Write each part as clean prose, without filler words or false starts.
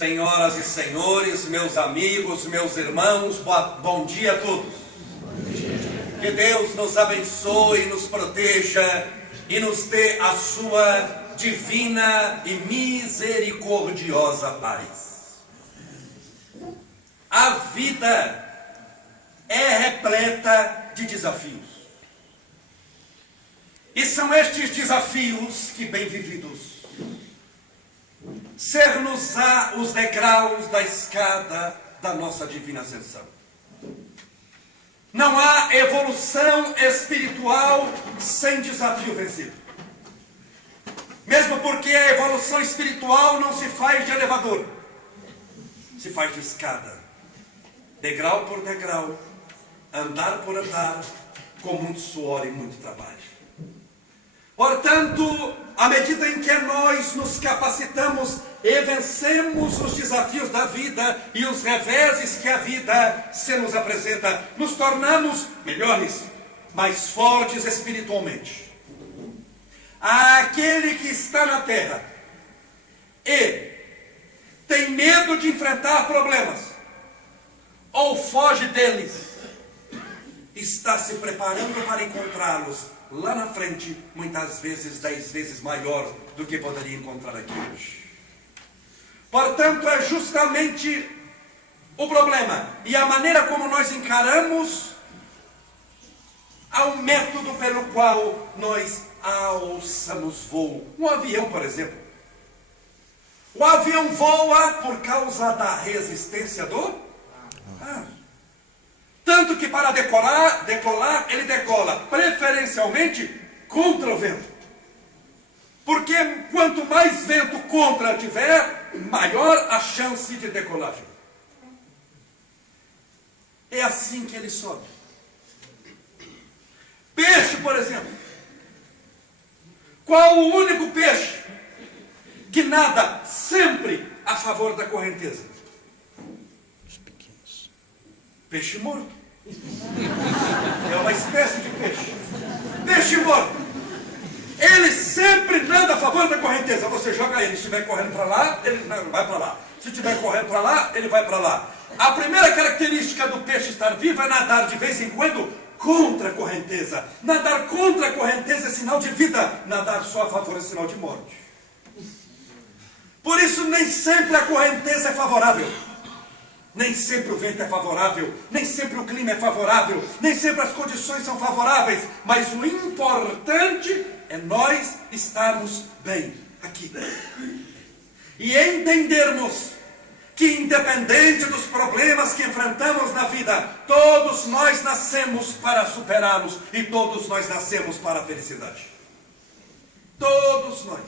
Senhoras e senhores, meus amigos, meus irmãos, bom dia a todos. Que Deus nos abençoe, nos proteja e nos dê a sua divina e misericordiosa paz. A vida é repleta de desafios. E são estes desafios que, bem vividos, ser-nos-á os degraus da escada da nossa divina ascensão. Não há evolução espiritual sem desafio vencido. Mesmo porque a evolução espiritual não se faz de elevador, se faz de escada, degrau por degrau, andar por andar, com muito suor e muito trabalho. Portanto, à medida em que nós nos capacitamos e vencemos os desafios da vida e os reveses que a vida se nos apresenta, nos tornamos melhores, mais fortes espiritualmente. Aquele que está na terra e tem medo de enfrentar problemas ou foge deles, está se preparando para encontrá-los lá na frente, muitas vezes 10 vezes maior do que poderia encontrar aqui hoje. Portanto, é justamente o problema e a maneira como nós encaramos ao método pelo qual nós alçamos voo. Um avião, por exemplo. O avião voa por causa da resistência do ar. Tanto que para decolar, ele decola preferencialmente contra o vento. Porque quanto mais vento contra tiver, maior a chance de decolagem. É assim que ele sobe. Peixe, por exemplo. Qual o único peixe que nada sempre a favor da correnteza? Peixe morto. É uma espécie de peixe. Peixe morto. Ele sempre nada a favor da correnteza. Você joga ele, se estiver correndo para lá, ele vai para lá. Se estiver correndo para lá, ele vai para lá. A primeira característica do peixe estar vivo é nadar de vez em quando contra a correnteza. Nadar contra a correnteza é sinal de vida. Nadar só a favor é sinal de morte. Por isso nem sempre a correnteza é favorável. Nem sempre o vento é favorável, nem sempre o clima é favorável, nem sempre as condições são favoráveis, mas o importante é nós estarmos bem aqui. E entendermos que, independente dos problemas que enfrentamos na vida, todos nós nascemos para superá-los e todos nós nascemos para a felicidade. Todos nós,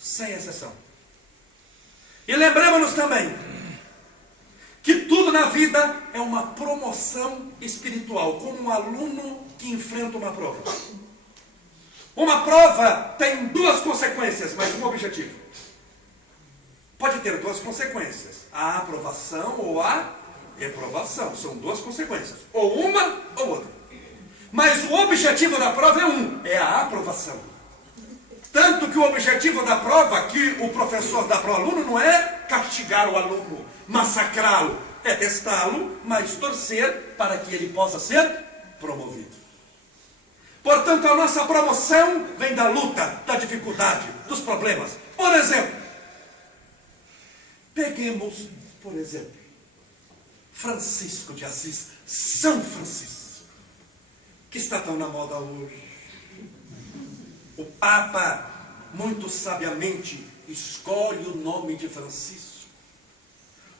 sem exceção. E lembremos-nos também que tudo na vida é uma promoção espiritual, como um aluno que enfrenta uma prova. Uma prova tem duas consequências, mas um objetivo. Pode ter duas consequências, a aprovação ou a reprovação, são duas consequências, ou uma ou outra. Mas o objetivo da prova é a aprovação. Tanto que o objetivo da prova, que o professor dá para o aluno, não é castigar o aluno, massacrá-lo, é testá-lo, mas torcer para que ele possa ser promovido. Portanto, a nossa promoção vem da luta, da dificuldade, dos problemas. Por exemplo, peguemos, por exemplo, Francisco de Assis, São Francisco, que está tão na moda hoje. O Papa, muito sabiamente, escolhe o nome de Francisco,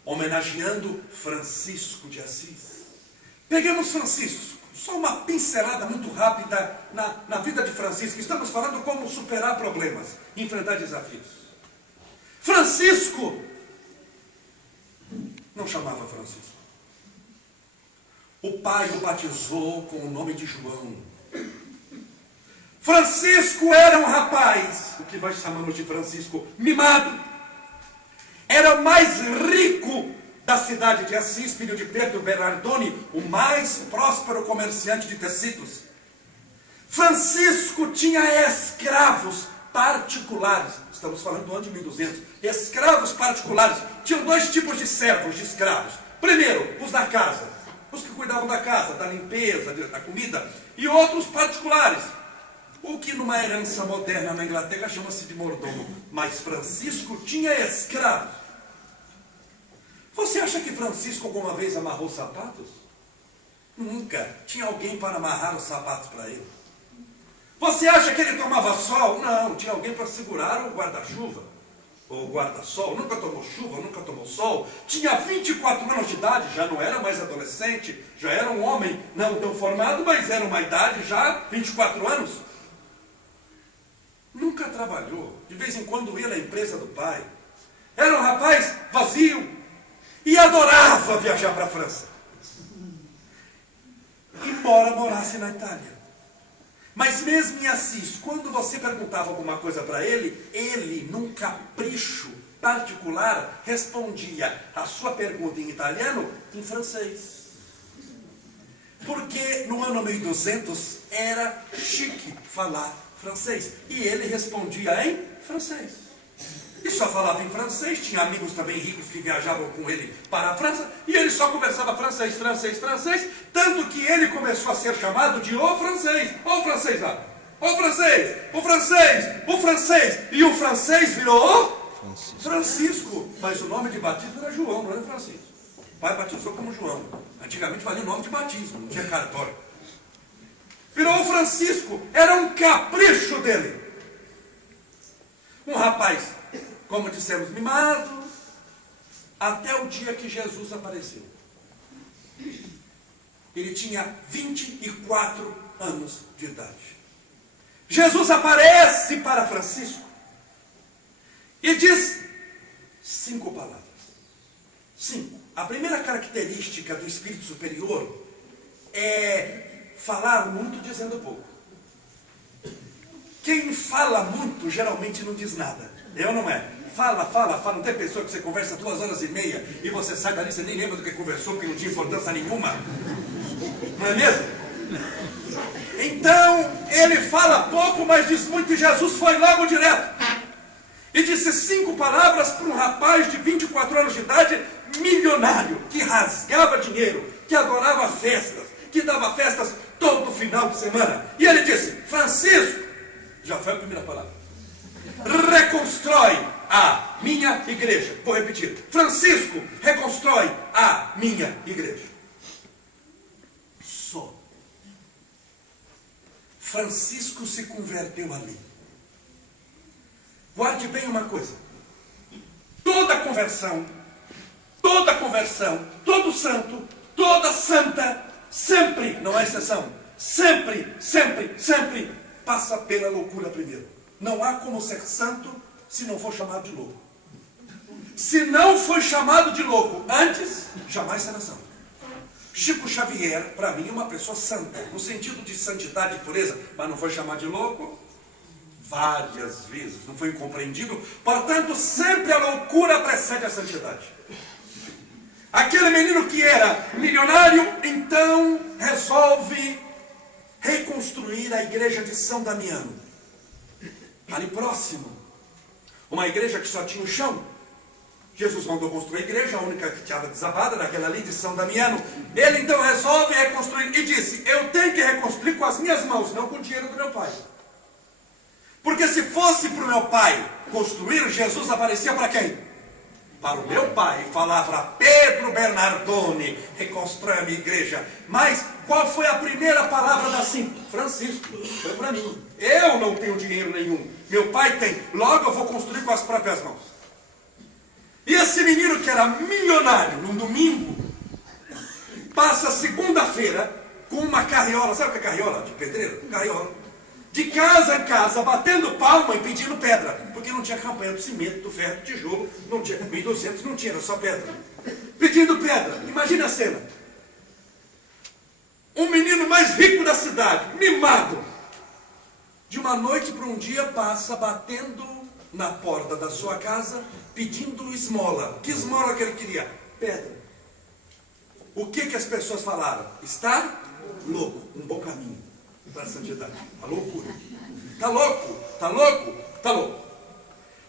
homenageando Francisco de Assis. Peguemos Francisco, só uma pincelada muito rápida na vida de Francisco. Estamos falando como superar problemas, enfrentar desafios. Francisco não chamava Francisco. O pai o batizou com o nome de João. Francisco era um rapaz, o que nós chamamos de Francisco, mimado. Era o mais rico da cidade de Assis, filho de Pedro Bernardoni, o mais próspero comerciante de tecidos. Francisco tinha escravos particulares. estamos falando do ano de 1200, escravos particulares. Tinham dois tipos de servos, de escravos. Primeiro, os da casa, os que cuidavam da casa, da limpeza, da comida, e outros particulares. O que numa herança moderna na Inglaterra chama-se de mordomo. Mas Francisco tinha escravos. Você acha que Francisco alguma vez amarrou sapatos? Nunca. Tinha alguém para amarrar os sapatos para ele. Você acha que ele tomava sol? Não. Tinha alguém para segurar o guarda-chuva. O guarda-sol. Nunca tomou chuva, nunca tomou sol. Tinha 24 anos de idade, já não era mais adolescente. Já era um homem não tão formado, mas era uma idade já, 24 anos. Nunca trabalhou. De vez em quando ia na empresa do pai. Era um rapaz vazio. E adorava viajar para a França. Embora morasse na Itália. Mas mesmo em Assis, quando você perguntava alguma coisa para ele, num capricho particular, respondia a sua pergunta em italiano em francês. Porque no ano 1200 era chique falar francês. E ele respondia em francês. E só falava em francês, tinha amigos também ricos que viajavam com ele para a França, e ele só conversava francês, francês, francês, tanto que ele começou a ser chamado de o francês, o francês lá, o francês, o francês, o francês, e o francês virou o Francisco, mas o nome de batismo era João, não era Francisco. O pai batizou como João, antigamente valia o nome de batismo, não tinha cartório. Virou o Francisco, era um capricho dele. Um rapaz, como dissemos, mimado, até o dia que Jesus apareceu. Ele tinha 24 anos de idade. Jesus aparece para Francisco e diz 5 palavras. 5. A primeira característica do espírito superior é falar muito dizendo pouco. Quem fala muito geralmente não diz nada. É ou não é? Fala. Não tem pessoa que você conversa 2 horas e meia e você sai dali, você nem lembra do que conversou, porque não tinha importância nenhuma. Não é mesmo? Então, ele fala pouco, mas diz muito, e Jesus foi logo direto. E disse 5 palavras para um rapaz de 24 anos de idade, milionário, que rasgava dinheiro, que adorava festas, que dava festas todo final de semana. E ele disse, Francisco, já foi a primeira palavra. Reconstrói a minha igreja. Vou repetir. Francisco reconstrói a minha igreja. Só. Francisco se converteu ali. Guarde bem uma coisa. Toda conversão, todo santo, toda santa, sempre, não há exceção, sempre passa pela loucura primeiro. Não há como ser santo se não for chamado de louco. Se não foi chamado de louco antes, jamais será santo. Chico Xavier, para mim, é uma pessoa santa, no sentido de santidade e pureza, mas não foi chamado de louco várias vezes, não foi incompreendido. Portanto, sempre a loucura precede a santidade. Aquele menino que era milionário, então resolve reconstruir a igreja de São Damiano. Ali próximo, uma igreja que só tinha o chão. Jesus mandou construir a igreja, a única que estava desabada, naquela ali de São Damiano. Ele então resolve reconstruir e disse, eu tenho que reconstruir com as minhas mãos, não com o dinheiro do meu pai. Porque se fosse para o meu pai construir, Jesus aparecia para quem? Para o meu pai, falava Pedro Bernardoni, reconstrói a minha igreja. Mas qual foi a primeira palavra da 5? Francisco, foi para mim. Eu não tenho dinheiro nenhum, meu pai tem, logo eu vou construir com as próprias mãos. E esse menino que era milionário, num domingo, passa segunda-feira com uma carriola, sabe o que é carriola? De pedreiro? Carriola. De casa em casa, batendo palma e pedindo pedra. Porque não tinha campanha do cimento, do ferro, do tijolo, não tinha 1200, não tinha, era só pedra. Pedindo pedra. Imagina a cena. Um menino mais rico da cidade, mimado. De uma noite para um dia passa batendo na porta da sua casa, pedindo esmola. Que esmola que ele queria? Pedra. O que as pessoas falaram? Está louco, um bom caminho para a santidade. A loucura. Está louco, está louco, está louco.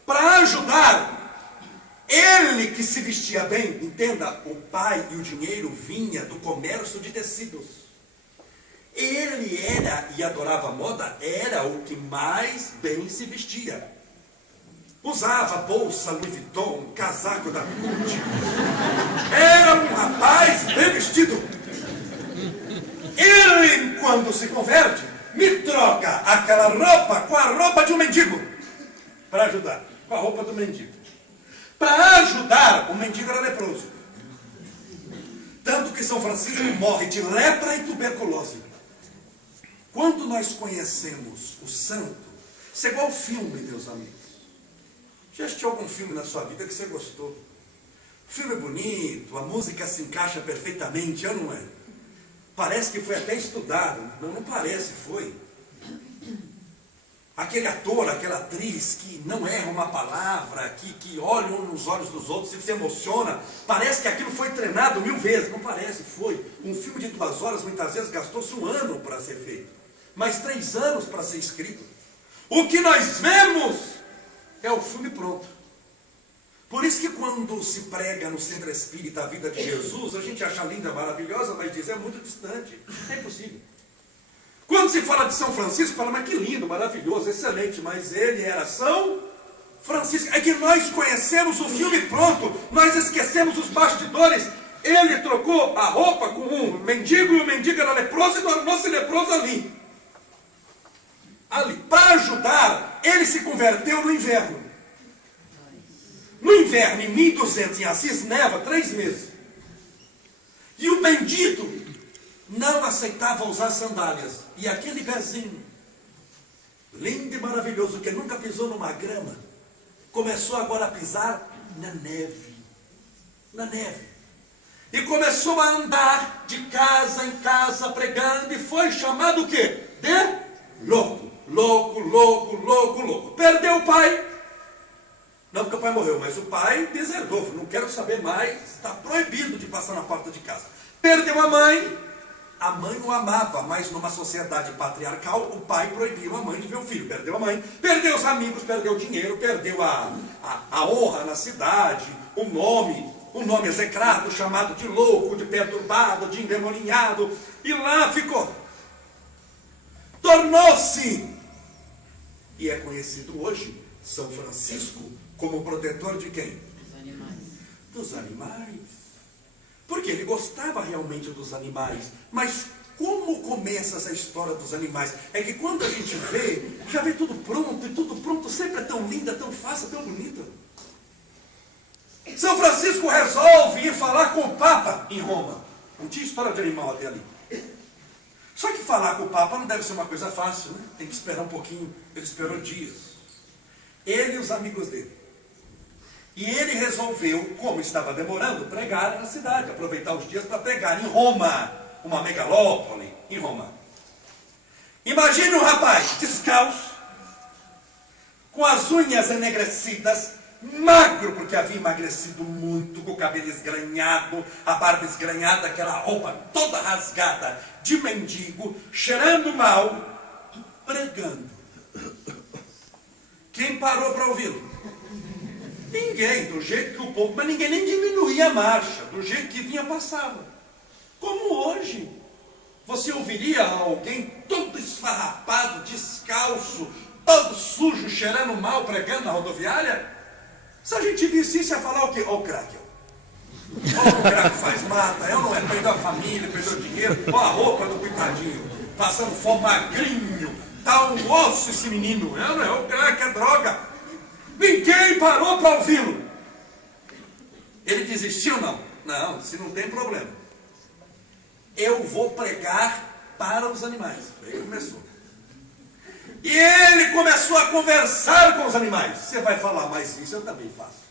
Para ajudar, ele que se vestia bem, entenda, o pai e o dinheiro vinha do comércio de tecidos. Ele era, e adorava moda, era o que mais bem se vestia. Usava bolsa Louis Vuitton, casaco da Gucci. Era um rapaz bem vestido. Ele, quando se converte, me troca aquela roupa com a roupa de um mendigo. Para ajudar, com a roupa do mendigo. Para ajudar, o mendigo era leproso. Tanto que São Francisco morre de lepra e tuberculose. Quando nós conhecemos o santo, isso é igual filme, meus amigos. Já assistiu algum filme na sua vida que você gostou? O filme é bonito, a música se encaixa perfeitamente, ou não é? Parece que foi até estudado. Não, não parece, foi. Aquele ator, aquela atriz que não erra uma palavra, que olha um nos olhos dos outros e se emociona, parece que aquilo foi treinado 1000 vezes. Não parece, foi. Um filme de 2 horas muitas vezes gastou-se 1 ano para ser feito, mais 3 anos para ser escrito. O que nós vemos é o filme pronto. Por isso que quando se prega no centro espírita a vida de Jesus, a gente acha linda, maravilhosa, mas diz, é muito distante, é impossível. Quando se fala de São Francisco, fala, mas que lindo, maravilhoso, excelente, mas ele era São Francisco. É que nós conhecemos o filme pronto, nós esquecemos os bastidores. Ele trocou a roupa com um mendigo, e o mendigo era leproso, e tornou-se leproso ali. Para ajudar, ele se converteu no inverno. No inverno, em 1200, em Assis, neva 3 meses. E o bendito não aceitava usar sandálias. E aquele gazinho, lindo e maravilhoso, que nunca pisou numa grama, começou agora a pisar na neve. Na neve. E começou a andar de casa em casa pregando, e foi chamado o quê? De louco. Louco, louco, louco, louco. Perdeu o pai. Não porque o pai morreu, mas o pai deserdou. Não quero saber mais, está proibido de passar na porta de casa. Perdeu a mãe o amava, mas numa sociedade patriarcal, o pai proibiu a mãe de ver o filho. Perdeu a mãe, perdeu os amigos, perdeu o dinheiro, perdeu a honra na cidade, o nome execrado, chamado de louco, de perturbado, de endemoninhado, e lá ficou. Tornou-se, e é conhecido hoje, São Francisco, como protetor de quem? Dos animais. Dos animais. Porque ele gostava realmente dos animais. Mas como começa essa história dos animais? É que quando a gente vê, já vê tudo pronto, e tudo pronto sempre é tão linda, tão fácil, tão bonito. São Francisco resolve ir falar com o Papa em Roma. Não tinha história de animal até ali. Só que falar com o Papa não deve ser uma coisa fácil, né? Tem que esperar um pouquinho. Ele esperou dias. Ele e os amigos dele. E ele resolveu, como estava demorando, pregar na cidade, aproveitar os dias para pregar em Roma, uma megalópole em Roma. Imagine um rapaz descalço, com as unhas enegrecidas, magro, porque havia emagrecido muito, com o cabelo esgranhado, a barba esgranhada, aquela roupa toda rasgada de mendigo, cheirando mal, pregando. Quem parou para ouvi-lo? Ninguém, do jeito que o povo, mas ninguém nem diminuía a marcha, do jeito que vinha, passava. Como hoje, você ouviria alguém todo esfarrapado, descalço, todo sujo, cheirando mal, pregando na rodoviária? Se a gente visse isso, ia falar o quê? Ó o crack. Ó o crack faz mata, eu não é, perdeu a família, perdeu o dinheiro, ó a roupa do coitadinho, passando fome, magrinho, tá um osso esse menino, não é, o crack é droga. Ninguém parou para ouvi-lo. Ele desistiu? Não. Não, se não tem problema. Eu vou pregar para os animais. Aí começou. E ele começou a conversar com os animais. Você vai falar, mas isso eu também faço.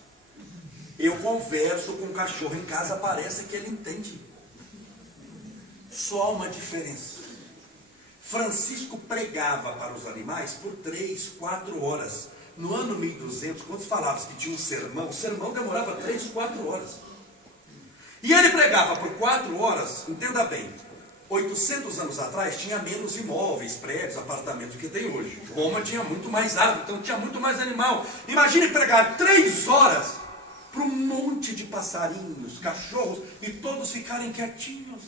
Eu converso com o cachorro em casa, parece que ele entende. Só uma diferença. Francisco pregava para os animais por 3, 4 horas. No ano 1200, quando falava que tinha um sermão, o sermão demorava 3, 4 horas. E ele pregava por 4 horas, entenda bem, 800 anos atrás tinha menos imóveis, prédios, apartamentos do que tem hoje. Roma tinha muito mais árvore, então tinha muito mais animal. Imagine pregar 3 horas para um monte de passarinhos, cachorros, e todos ficarem quietinhos.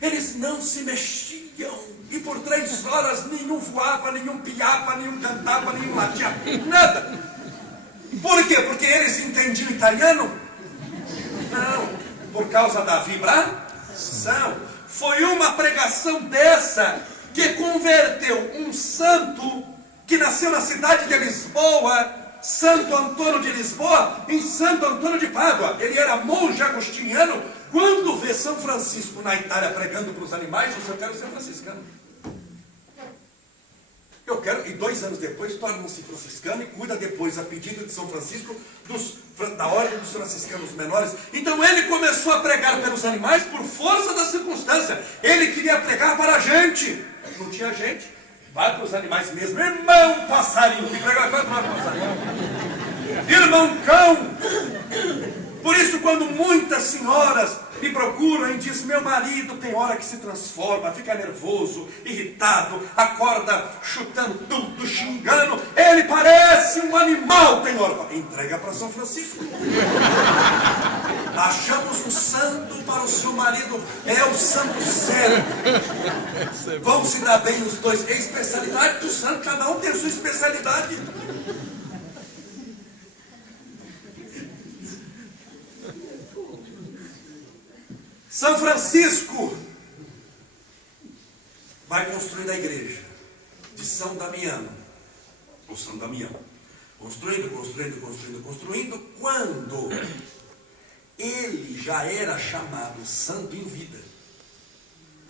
Eles não se mexiam, e por 3 horas nenhum voava, nenhum piava, nenhum cantava, nenhum latia, nada. Por quê? Porque eles entendiam italiano? Não, por causa da vibração. Foi uma pregação dessa que converteu um santo que nasceu na cidade de Lisboa, Santo Antônio de Lisboa, em Santo Antônio de Pádua. Ele era monge agostiniano. Quando vê São Francisco na Itália pregando para os animais, disse: eu quero ser franciscano. Eu quero, e 2 anos depois torna-se franciscano e cuida depois, a pedido de São Francisco, da ordem dos franciscanos menores. Então ele começou a pregar pelos animais por força da circunstância. Ele queria pregar para a gente. Não tinha gente. Vai para os animais mesmo. Irmão passarinho. Que prega para passarinho. Irmão cão. Por isso, quando muitas senhoras me procuram e dizem: meu marido tem hora que se transforma, fica nervoso, irritado, acorda chutando tudo, xingando, ele parece um animal, tem hora. Entrega para São Francisco. Achamos um santo para o seu marido, é o santo sério. Vão se dar bem os dois. É especialidade do santo, cada um tem a sua especialidade. São Francisco vai construindo a igreja de São Damiano, ou São Damião, construindo, quando ele já era chamado santo em vida.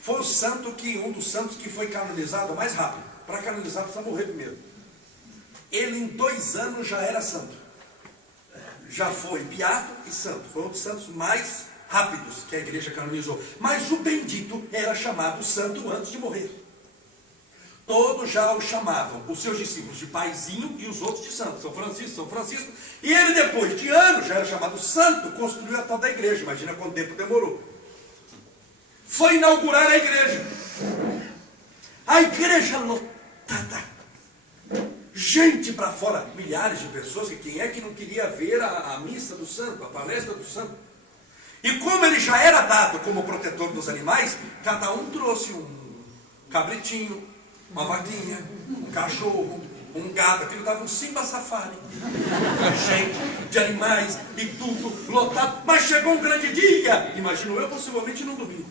Foi o santo que, um dos santos que foi canonizado mais rápido. Para canonizar precisa morrer primeiro. Ele em 2 anos já era santo. Já foi beato e santo. Foi um dos santos mais rápidos que a igreja canonizou. Mas o bendito era chamado santo antes de morrer. Todos já o chamavam, os seus discípulos, de paizinho e os outros de santo. São Francisco. E ele, depois de anos, já era chamado santo, construiu a tal da igreja. Imagina quanto tempo demorou. Foi inaugurar a igreja. A igreja lotada. Gente para fora, milhares de pessoas. E quem é que não queria ver a missa do santo, a palestra do santo? E como ele já era dado como protetor dos animais, cada um trouxe um cabritinho, uma vaquinha, um cachorro, um gato. Aquilo dava um Simba Safari. Gente, de animais e tudo lotado. Mas chegou um grande dia, imagino eu, possivelmente num domingo.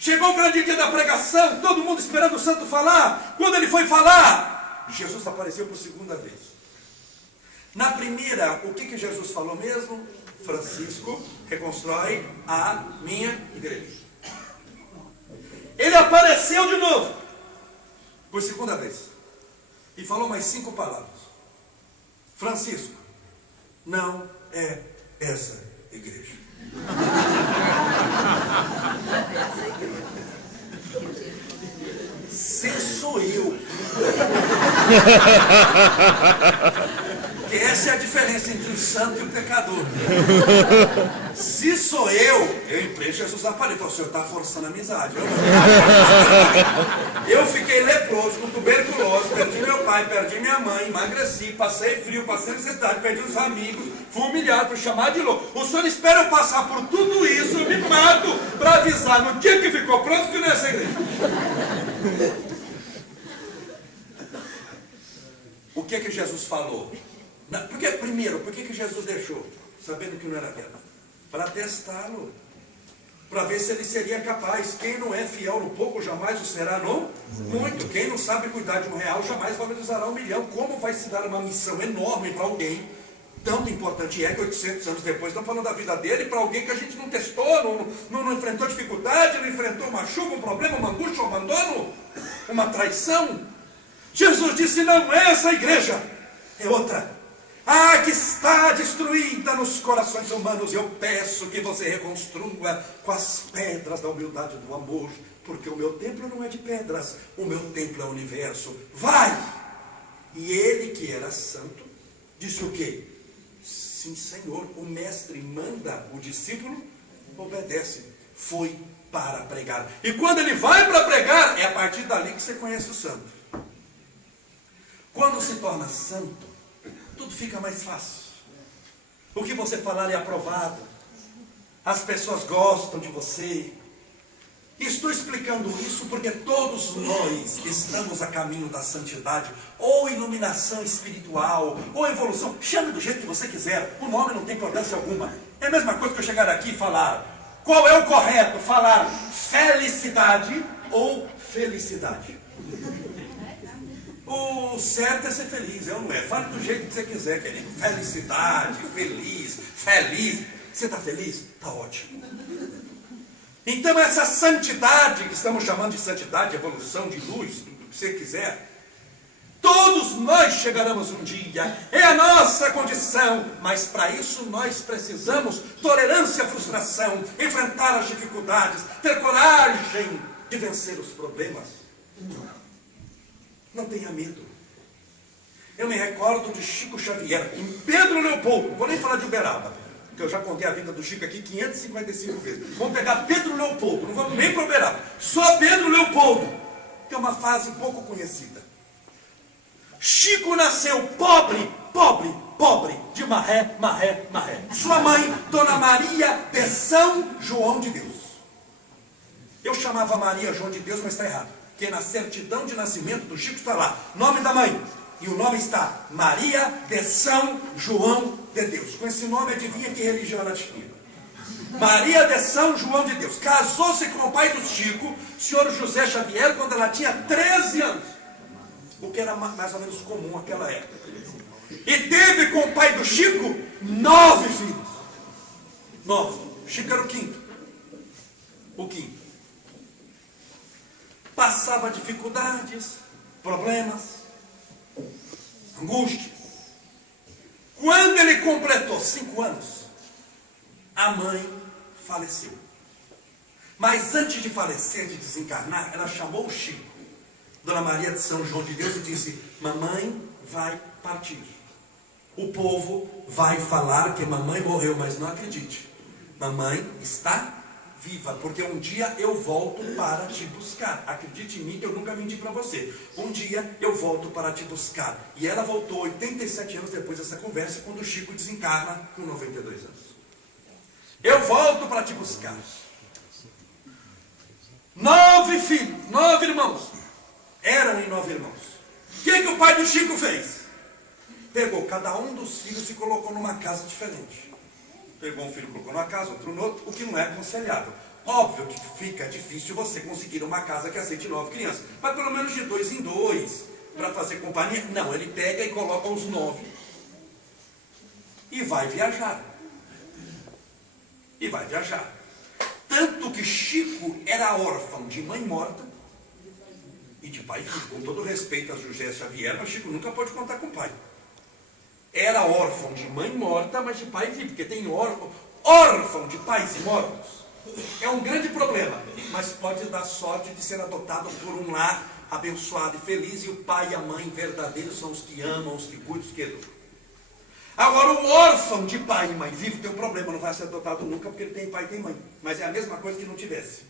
Chegou o grande dia da pregação, todo mundo esperando o santo falar. Quando ele foi falar, Jesus apareceu por 2ª vez. Na primeira, o que Jesus falou mesmo? Francisco reconstrói a minha igreja. Ele apareceu de novo, por 2ª vez, e falou mais 5 palavras. Francisco, não é essa igreja. Se sou eu. Porque essa é a diferença entre o santo e o pecador. Se sou eu empreendo Jesus apareceu. O senhor está forçando a amizade. Eu fiquei leproso, com tuberculose, perdi meu pai, perdi minha mãe, emagreci, passei frio, passei necessidade, perdi os amigos, fui humilhado, fui chamado de louco. O senhor espera eu passar por tudo isso, eu me mato para avisar no dia que ficou pronto que não é essa igreja. O que Jesus falou? Primeiro, por que Jesus deixou? Sabendo que não era dela. Para testá-lo. Para ver se ele seria capaz. Quem não é fiel no pouco, jamais o será no muito. Quem não sabe cuidar de1 real, jamais valorizará 1 milhão. Como vai se dar uma missão enorme para alguém, tão importante é que 800 anos depois estamos falando da vida dele, para alguém que a gente não testou, não enfrentou dificuldade, não enfrentou uma chuva, um problema, uma angústia, um abandono, uma traição. Jesus disse: não é essa igreja, é outra. Que está destruída nos corações humanos. Eu peço que você reconstrua com as pedras da humildade do amor, porque o meu templo não é de pedras, o meu templo é o universo. Vai! E ele, que era santo, disse o quê? Sim, Senhor. O mestre manda, o discípulo obedece. Foi para pregar. E quando ele vai para pregar, é a partir dali que você conhece o santo. Quando se torna santo, tudo fica mais fácil. O que você falar é aprovado. As pessoas gostam de você. Estou explicando isso porque todos nós estamos a caminho da santidade, ou iluminação espiritual, ou evolução. Chame do jeito que você quiser. O nome não tem importância alguma. É a mesma coisa que eu chegar aqui e falar. Qual é o correto? Falar felicidade ou felicidade? O certo é ser feliz, eu não é? Fale do jeito que você quiser, querido. Felicidade, feliz, feliz. Você está feliz? Está ótimo. Então essa santidade, que estamos chamando de santidade, evolução, de luz, tudo que você quiser, todos nós chegaremos um dia, é a nossa condição, mas para isso nós precisamos tolerância à frustração, enfrentar as dificuldades, ter coragem de vencer os problemas. Não tenha medo. Eu me recordo de Chico Xavier, em Pedro Leopoldo, não vou nem falar de Uberaba, porque eu já contei a vida do Chico aqui 555 vezes. Vamos pegar Pedro Leopoldo, não vamos nem para Uberaba, só Pedro Leopoldo, que é uma fase pouco conhecida. Chico nasceu pobre, de Marré. Sua mãe, Dona Maria de São João de Deus. Eu chamava Maria João de Deus, mas está errado. Porque na certidão de nascimento do Chico está lá, nome da mãe. E o nome está Maria de São João de Deus. Com esse nome, adivinha que religião ela tinha? Maria de São João de Deus. Casou-se com o pai do Chico, senhor José Xavier, quando ela tinha 13 anos. O que era mais ou menos comum naquela época. E teve com o pai do Chico 9 filhos. 9. Chico era o quinto. Passava dificuldades, problemas, angústias. Quando ele completou 5 anos, a mãe faleceu. Mas antes de falecer, de desencarnar, ela chamou o Chico, Dona Maria de São João de Deus, e disse: mamãe vai partir. O povo vai falar que mamãe morreu, mas não acredite. Mamãe está viva, porque um dia eu volto para te buscar. Acredite em mim que eu nunca menti para você. Um dia eu volto para te buscar. E ela voltou 87 anos depois dessa conversa, quando o Chico desencarna com 92 anos. Eu volto para te buscar. 9 filhos, 9 irmãos. Eram em 9 irmãos. O que o pai do Chico fez? Pegou cada um dos filhos e colocou numa casa diferente. Pegou um filho, colocou numa casa, outro no outro, o que não é aconselhável. Óbvio que fica difícil você conseguir uma casa que aceite 9 crianças, mas pelo menos de 2 em 2, para fazer companhia. Não, ele pega e coloca os 9. E vai viajar. Tanto que Chico era órfão de mãe morta e de pai vivo. Com todo respeito a José Xavier, mas Chico nunca pôde contar com o pai. Era órfão de mãe morta, mas de pai vivo, porque tem órfão de pais mortos. É um grande problema, mas pode dar sorte de ser adotado por um lar abençoado e feliz, e o pai e a mãe verdadeiros são os que amam, os que cuidam, os que educam. Agora, o órfão de pai e mãe vivo tem um problema, não vai ser adotado nunca, porque ele tem pai e tem mãe. Mas é a mesma coisa que não tivesse.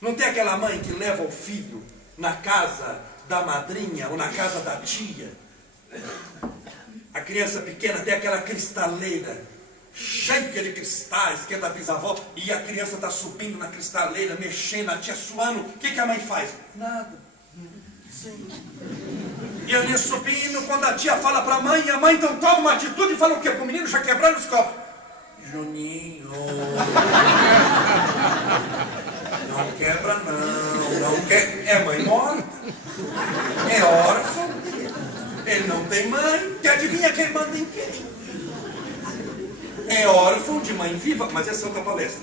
Não tem aquela mãe que leva o filho na casa da madrinha ou na casa da tia. A criança pequena tem aquela cristaleira cheia de cristais, que é da bisavó, e a criança está subindo na cristaleira, mexendo, a tia suando. O que a mãe faz? Nada. Sim. E ali subindo, quando a tia fala para a mãe então toma uma atitude e fala o quê? Para o menino já quebrando os copos. Juninho, não quebra não quer. É mãe morta, é órfão, ele não tem mãe, que adivinha quem manda em quem? É órfão de mãe viva, mas essa é outra palestra.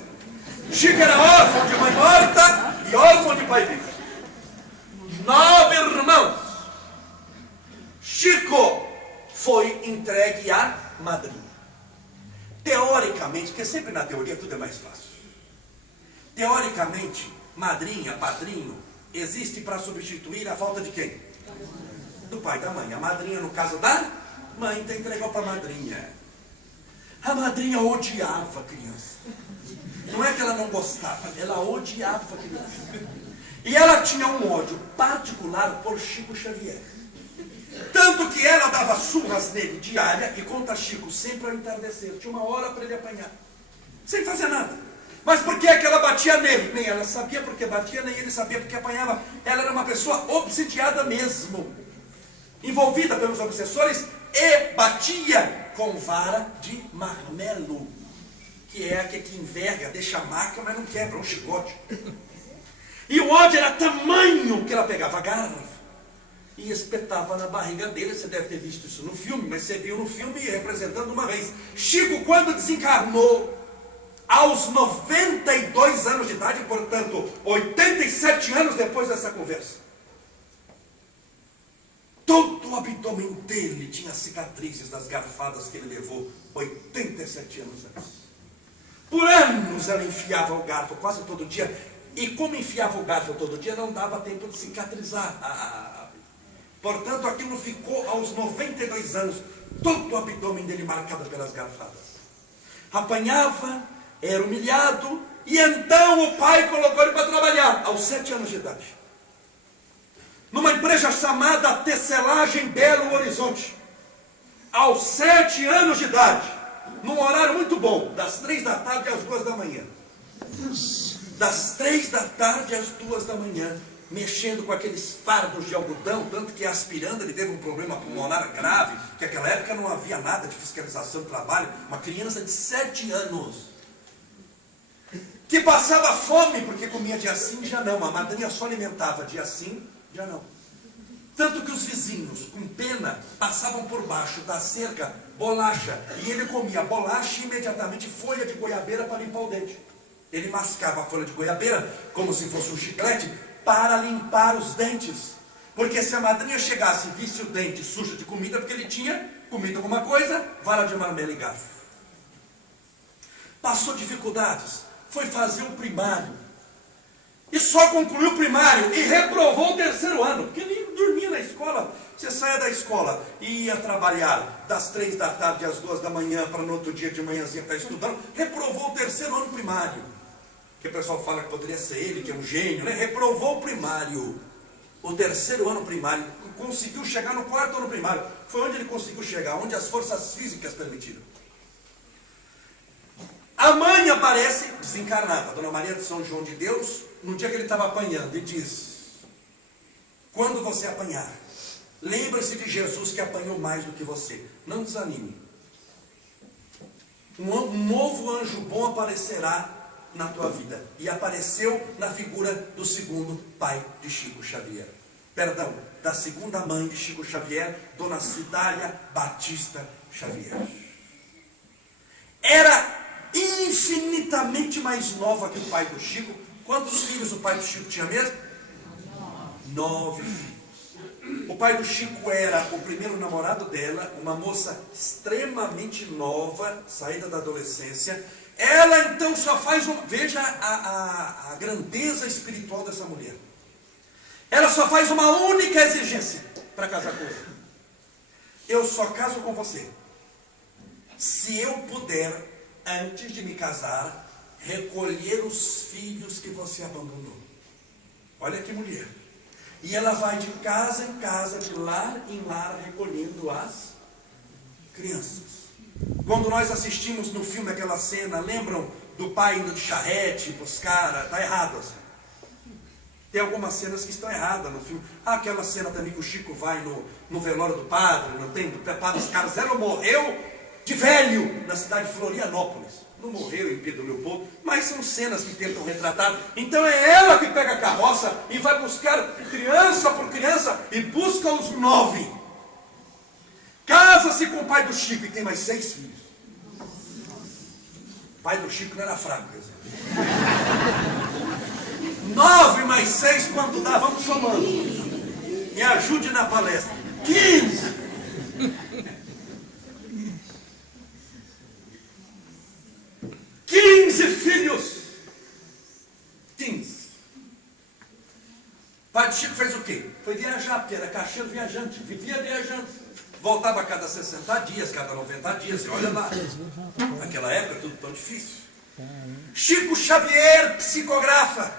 Chico era órfão de mãe morta e órfão de pai vivo. 9 irmãos. Chico foi entregue à madrinha. Teoricamente, porque sempre na teoria tudo é mais fácil. Teoricamente, madrinha, padrinho, existe para substituir a falta de quem? Do pai e da mãe. A madrinha, no caso da mãe, está entregou para a madrinha. A madrinha odiava a criança. Não é que ela não gostava, ela odiava a criança. E ela tinha um ódio particular por Chico Xavier. Tanto que ela dava surras nele diária e conta Chico sempre ao entardecer. Tinha uma hora para ele apanhar. Sem fazer nada. Mas por que é que ela batia nele? Nem ela sabia porque batia, nem ele sabia porque apanhava. Ela era uma pessoa obsidiada mesmo. Envolvida pelos obsessores e batia com vara de marmelo. Que é a que enverga, deixa a marca, mas não quebra, um chicote. E o ódio era tamanho que ela pegava a garrafa e espetava na barriga dele. Você deve ter visto isso no filme, mas você viu no filme representando uma vez. Chico, quando desencarnou, aos 92 anos de idade, portanto, 87 anos depois dessa conversa, todo o abdômen dele tinha cicatrizes das garfadas que ele levou 87 anos antes. Por anos ela enfiava o garfo quase todo dia. E como enfiava o garfo todo dia, não dava tempo de cicatrizar. Portanto, aquilo ficou aos 92 anos, todo o abdômen dele marcado pelas garfadas. Apanhava, era humilhado, e então o pai colocou ele para trabalhar, aos 7 anos de idade. Numa empresa chamada Tecelagem Belo Horizonte. Aos 7 anos de idade, num horário muito bom, das 3 da tarde às 2 da manhã. Das 3 da tarde às 2 da manhã, mexendo com aqueles fardos de algodão, tanto que aspirando ele teve um problema pulmonar grave, que naquela época não havia nada de fiscalização do trabalho. Uma criança de 7 anos, que passava fome porque comia dia sim, dia não. A madrinha só alimentava dia sim, dia não. Tanto que os vizinhos, com pena, passavam por baixo da cerca bolacha, e ele comia bolacha e imediatamente folha de goiabeira para limpar o dente. Ele mascava a folha de goiabeira como se fosse um chiclete para limpar os dentes. Porque se a madrinha chegasse e visse o dente sujo de comida, porque ele tinha comido alguma coisa, vara de marmelo e garfo. Passou dificuldades, foi fazer o primário. E só concluiu o primário e reprovou o 3º ano, porque ele dormia na escola. Você saia da escola e ia trabalhar das 3 da tarde às 2 da manhã para no outro dia de manhãzinha estar estudando. Reprovou o 3º ano primário. Que o pessoal fala que poderia ser ele, que é um gênio, né? Reprovou o primário. O 3º ano primário. Conseguiu chegar no 4º ano primário. Foi onde ele conseguiu chegar, onde as forças físicas permitiram. A mãe aparece desencarnada, Dona Maria de São João de Deus, no dia que ele estava apanhando, e diz: quando você apanhar, lembre-se de Jesus que apanhou mais do que você. Não desanime. Um novo anjo bom aparecerá na tua vida. E apareceu na figura do 2º pai de Chico Xavier. Perdão, da 2ª mãe de Chico Xavier, Dona Cidália Batista Xavier. Era infinitamente mais nova que o pai do Chico. Quantos filhos o pai do Chico tinha mesmo? 9 filhos. O pai do Chico era o primeiro namorado dela, uma moça extremamente nova, saída da adolescência. Ela então só faz veja a grandeza espiritual dessa mulher. Ela só faz uma única exigência para casar com você. Eu só caso com você se eu puder, antes de me casar, recolher os filhos que você abandonou. Olha que mulher. E ela vai de casa em casa, de lar em lar, recolhendo as crianças. Quando nós assistimos no filme aquela cena, lembram do pai indo de charrete buscar? Está errado assim. Tem algumas cenas que estão erradas no filme. Aquela cena também que o Chico vai no velório do padre, não tem? Do padre Scarzelo morreu de velho na cidade de Florianópolis. Não morreu em Pedro Leopoldo, mas são cenas que tentam retratar. Então é ela que pega a carroça e vai buscar criança por criança e busca os 9. Casa-se com o pai do Chico e tem mais 6 filhos. O pai do Chico não era fraco, quer dizer. 9 mais 6, quanto dá? Vamos somando. Me ajude na palestra. 15. 15 filhos. 15. O pai do Chico fez o quê? Foi viajar, porque era caixeiro viajante. Vivia viajando. voltava a cada 60 dias, cada 90 dias, e olha lá, naquela época tudo tão difícil. Chico Xavier psicografa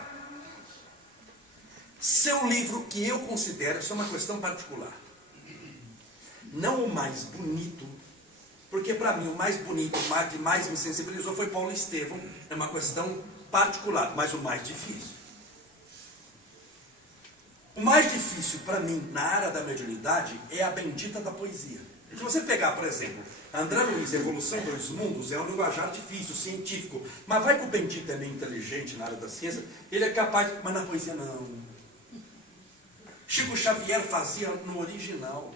seu livro, que eu considero, isso é uma questão particular, não o mais bonito, porque para mim o mais bonito, o que mais me sensibilizou foi Paulo Estevão, é uma questão particular, mas o mais difícil. O mais difícil para mim na área da mediunidade é a bendita da poesia. Se você pegar, por exemplo, André Luiz, Evolução dos Mundos, é um linguajar difícil, científico, mas vai que o bendito é meio inteligente na área da ciência, ele é capaz, mas na poesia não. Chico Xavier fazia no original,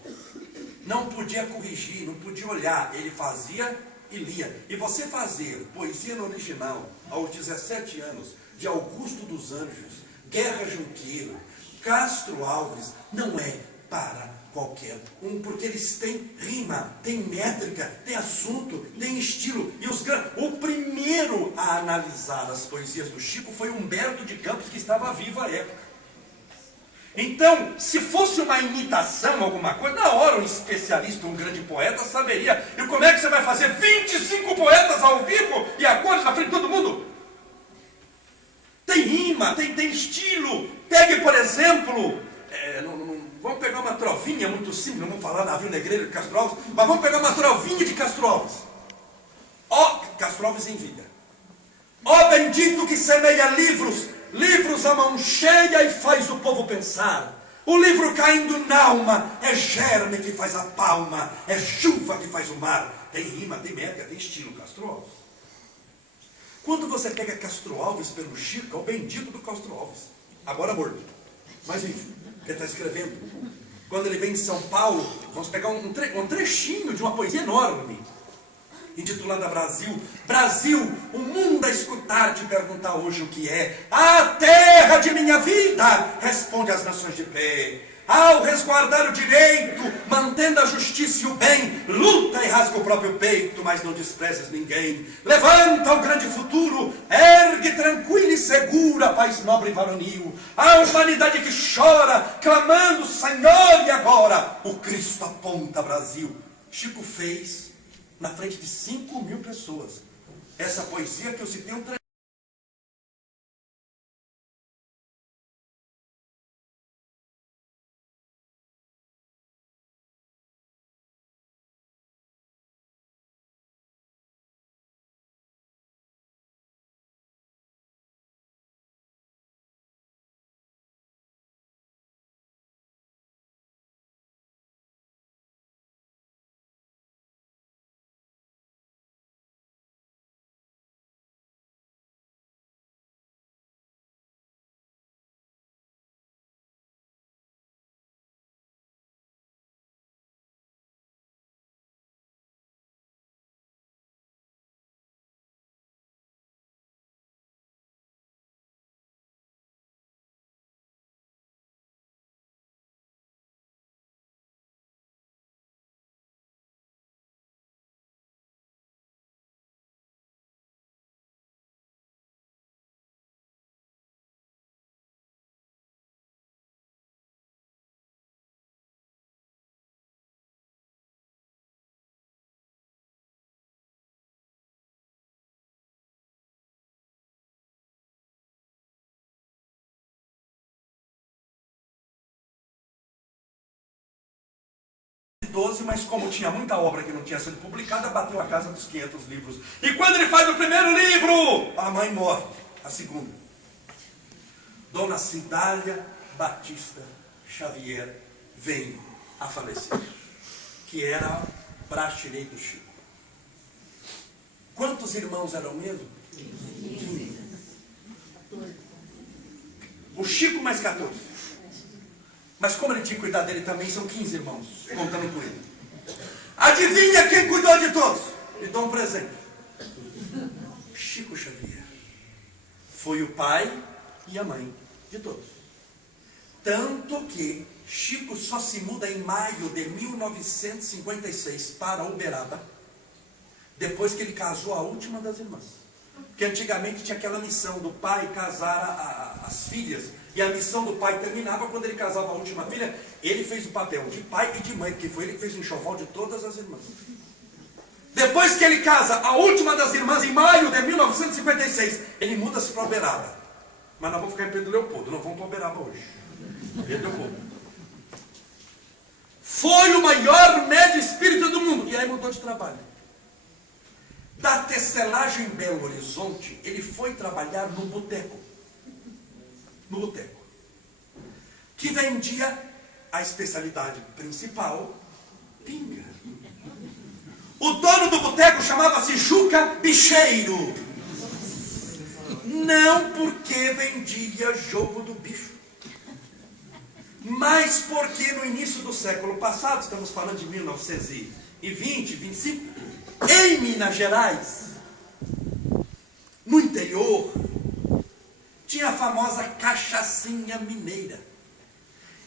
não podia corrigir, não podia olhar, ele fazia e lia. E você fazer poesia no original, aos 17 anos, de Augusto dos Anjos, Guerra Junqueira, Castro Alves, não é para qualquer um, porque eles têm rima, têm métrica, têm assunto, têm estilo. E o primeiro a analisar as poesias do Chico foi Humberto de Campos, que estava vivo à época. Então, se fosse uma imitação, alguma coisa, na hora um especialista, um grande poeta saberia. E como é que você vai fazer 25 poetas ao vivo e a cores na frente de todo mundo? Tem rima, tem estilo. Pegue, por exemplo, vamos pegar uma trovinha muito simples, não vamos falar navio negreiro de Castro Alves, mas vamos pegar uma trovinha de Castro Alves. Ó, Castro Alves em vida. Ó bendito que semeia livros, livros à mão cheia e faz o povo pensar. O livro caindo na alma, é germe que faz a palma, é chuva que faz o mar. Tem rima, tem métrica, tem estilo, Castro Alves. Quando você pega Castro Alves pelo Chico, é o bendito do Castro Alves. Agora morto. Mas enfim, ele está escrevendo. Quando ele vem em São Paulo, vamos pegar um trechinho de uma poesia enorme, intitulada Brasil. Brasil, o mundo a escutar te perguntar hoje o que é. A terra de minha vida, responde às nações de pé. Ao resguardar o direito, mantendo a justiça e o bem, luta e rasga o próprio peito, mas não desprezes ninguém. Levanta o grande futuro, ergue tranquila e segura, paz nobre e varonil. A humanidade que chora, clamando, Senhor, e agora? O Cristo aponta Brasil. Chico fez na frente de 5.000 pessoas. Essa poesia que eu citei um trecho. Mas como tinha muita obra que não tinha sido publicada, bateu a casa dos 500 livros. E quando ele faz o primeiro livro, a mãe morre, a segunda. Dona Cidália Batista Xavier vem a falecer, que era braço direito do Chico. Quantos irmãos eram mesmo? 15. O Chico mais 14. Mas como ele tinha que cuidar dele também, são 15 irmãos, contando com ele. Adivinha quem cuidou de todos? Lhe dou um presente. Chico Xavier. Foi o pai e a mãe de todos. Tanto que Chico só se muda em maio de 1956 para Uberaba, depois que ele casou a última das irmãs. Porque antigamente tinha aquela missão do pai casar as filhas E a missão do pai terminava quando ele casava a última filha. Ele fez o papel de pai e de mãe, porque foi ele que fez o enxoval de todas as irmãs. Depois que ele casa a última das irmãs, em maio de 1956, ele muda-se para Uberaba. Mas nós vamos ficar em Pedro Leopoldo, não vamos para Uberaba hoje. Pedro Leopoldo. Foi o maior médio espírita do mundo. E aí mudou de trabalho. Da tecelagem em Belo Horizonte, ele foi trabalhar no boteco. No boteco. Que vendia a especialidade principal, pinga. O dono do boteco chamava-se Juca Bicheiro. Não porque vendia jogo do bicho, mas porque no início do século passado, estamos falando de 1920, 25, em Minas Gerais, no interior, tinha a famosa cachaçinha mineira.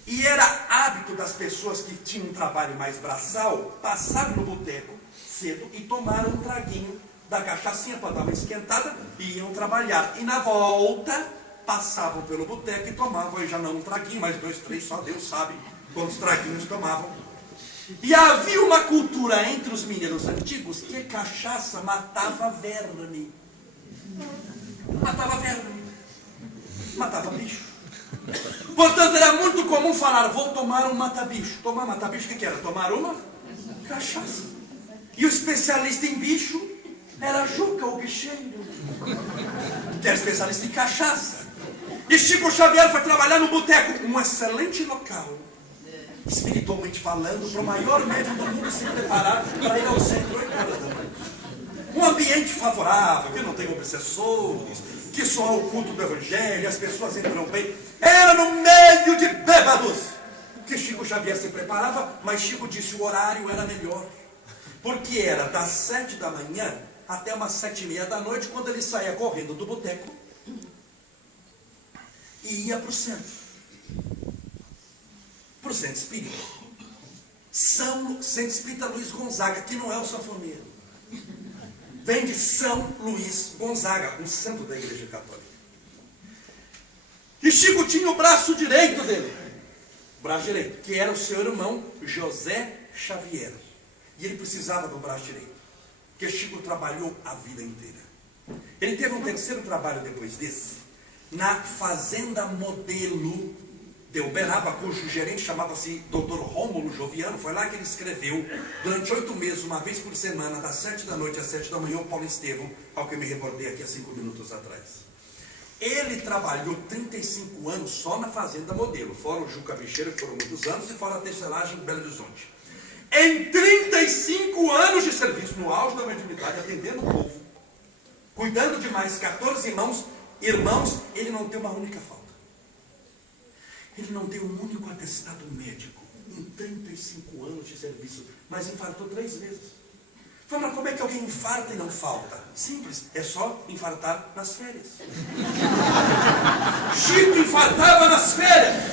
E era hábito das pessoas que tinham um trabalho mais braçal passar no boteco cedo e tomar um traguinho da cachaçinha para dar uma esquentada e iam trabalhar. E na volta passavam pelo boteco e tomavam, aí já não um traguinho, mas 2, 3, só Deus sabe quantos traguinhos tomavam. E havia uma cultura entre os mineiros antigos que cachaça matava verme. Matava verme. Matava bicho. Portanto, era muito comum falar, vou tomar um mata-bicho. Tomar mata-bicho, o que era? Tomar uma cachaça. E o especialista em bicho era Juca, o bicheiro, que era especialista em cachaça. E Chico Xavier foi trabalhar no boteco, um excelente local, espiritualmente falando, para o maior médium do mundo se preparar para ir ao centro 8 horas da noite. Um ambiente favorável, que não tem obsessores, que só há o culto do evangelho, as pessoas entram bem. Era no meio de bêbados que Chico Xavier se preparava, mas Chico disse o horário era melhor, porque era das 7 da manhã até umas 7h30 da noite, quando ele saía correndo do boteco e ia para o centro espírita. Centro Espírita Luiz Gonzaga, que não é o sanfoneiro, vem de São Luís Gonzaga, um santo da Igreja Católica. E Chico tinha o braço direito dele, que era o seu irmão José Xavier. E ele precisava do braço direito, porque Chico trabalhou a vida inteira. Ele teve um terceiro trabalho depois desse, na Fazenda Modelo de Uberaba, cujo gerente chamava-se Dr. Rômulo Joviano. Foi lá que ele escreveu, durante 8 meses, uma vez por semana, das 7 da noite às 7 da manhã, o Paulo Estevão, ao que eu me recordei aqui há 5 minutos atrás. Ele trabalhou 35 anos só na Fazenda Modelo, fora o Juca Bicheiro, que foram muitos anos, e fora a tecelagem em Belo Horizonte. Em 35 anos de serviço, no auge da mediunidade, atendendo o povo, cuidando de mais 14 irmãos, ele não deu uma única falta. Ele não deu um único atestado médico em 35 anos de serviço, mas infartou 3 vezes. Fala, como é que alguém infarta e não falta? Simples, é só infartar nas férias. Chico infartava nas férias.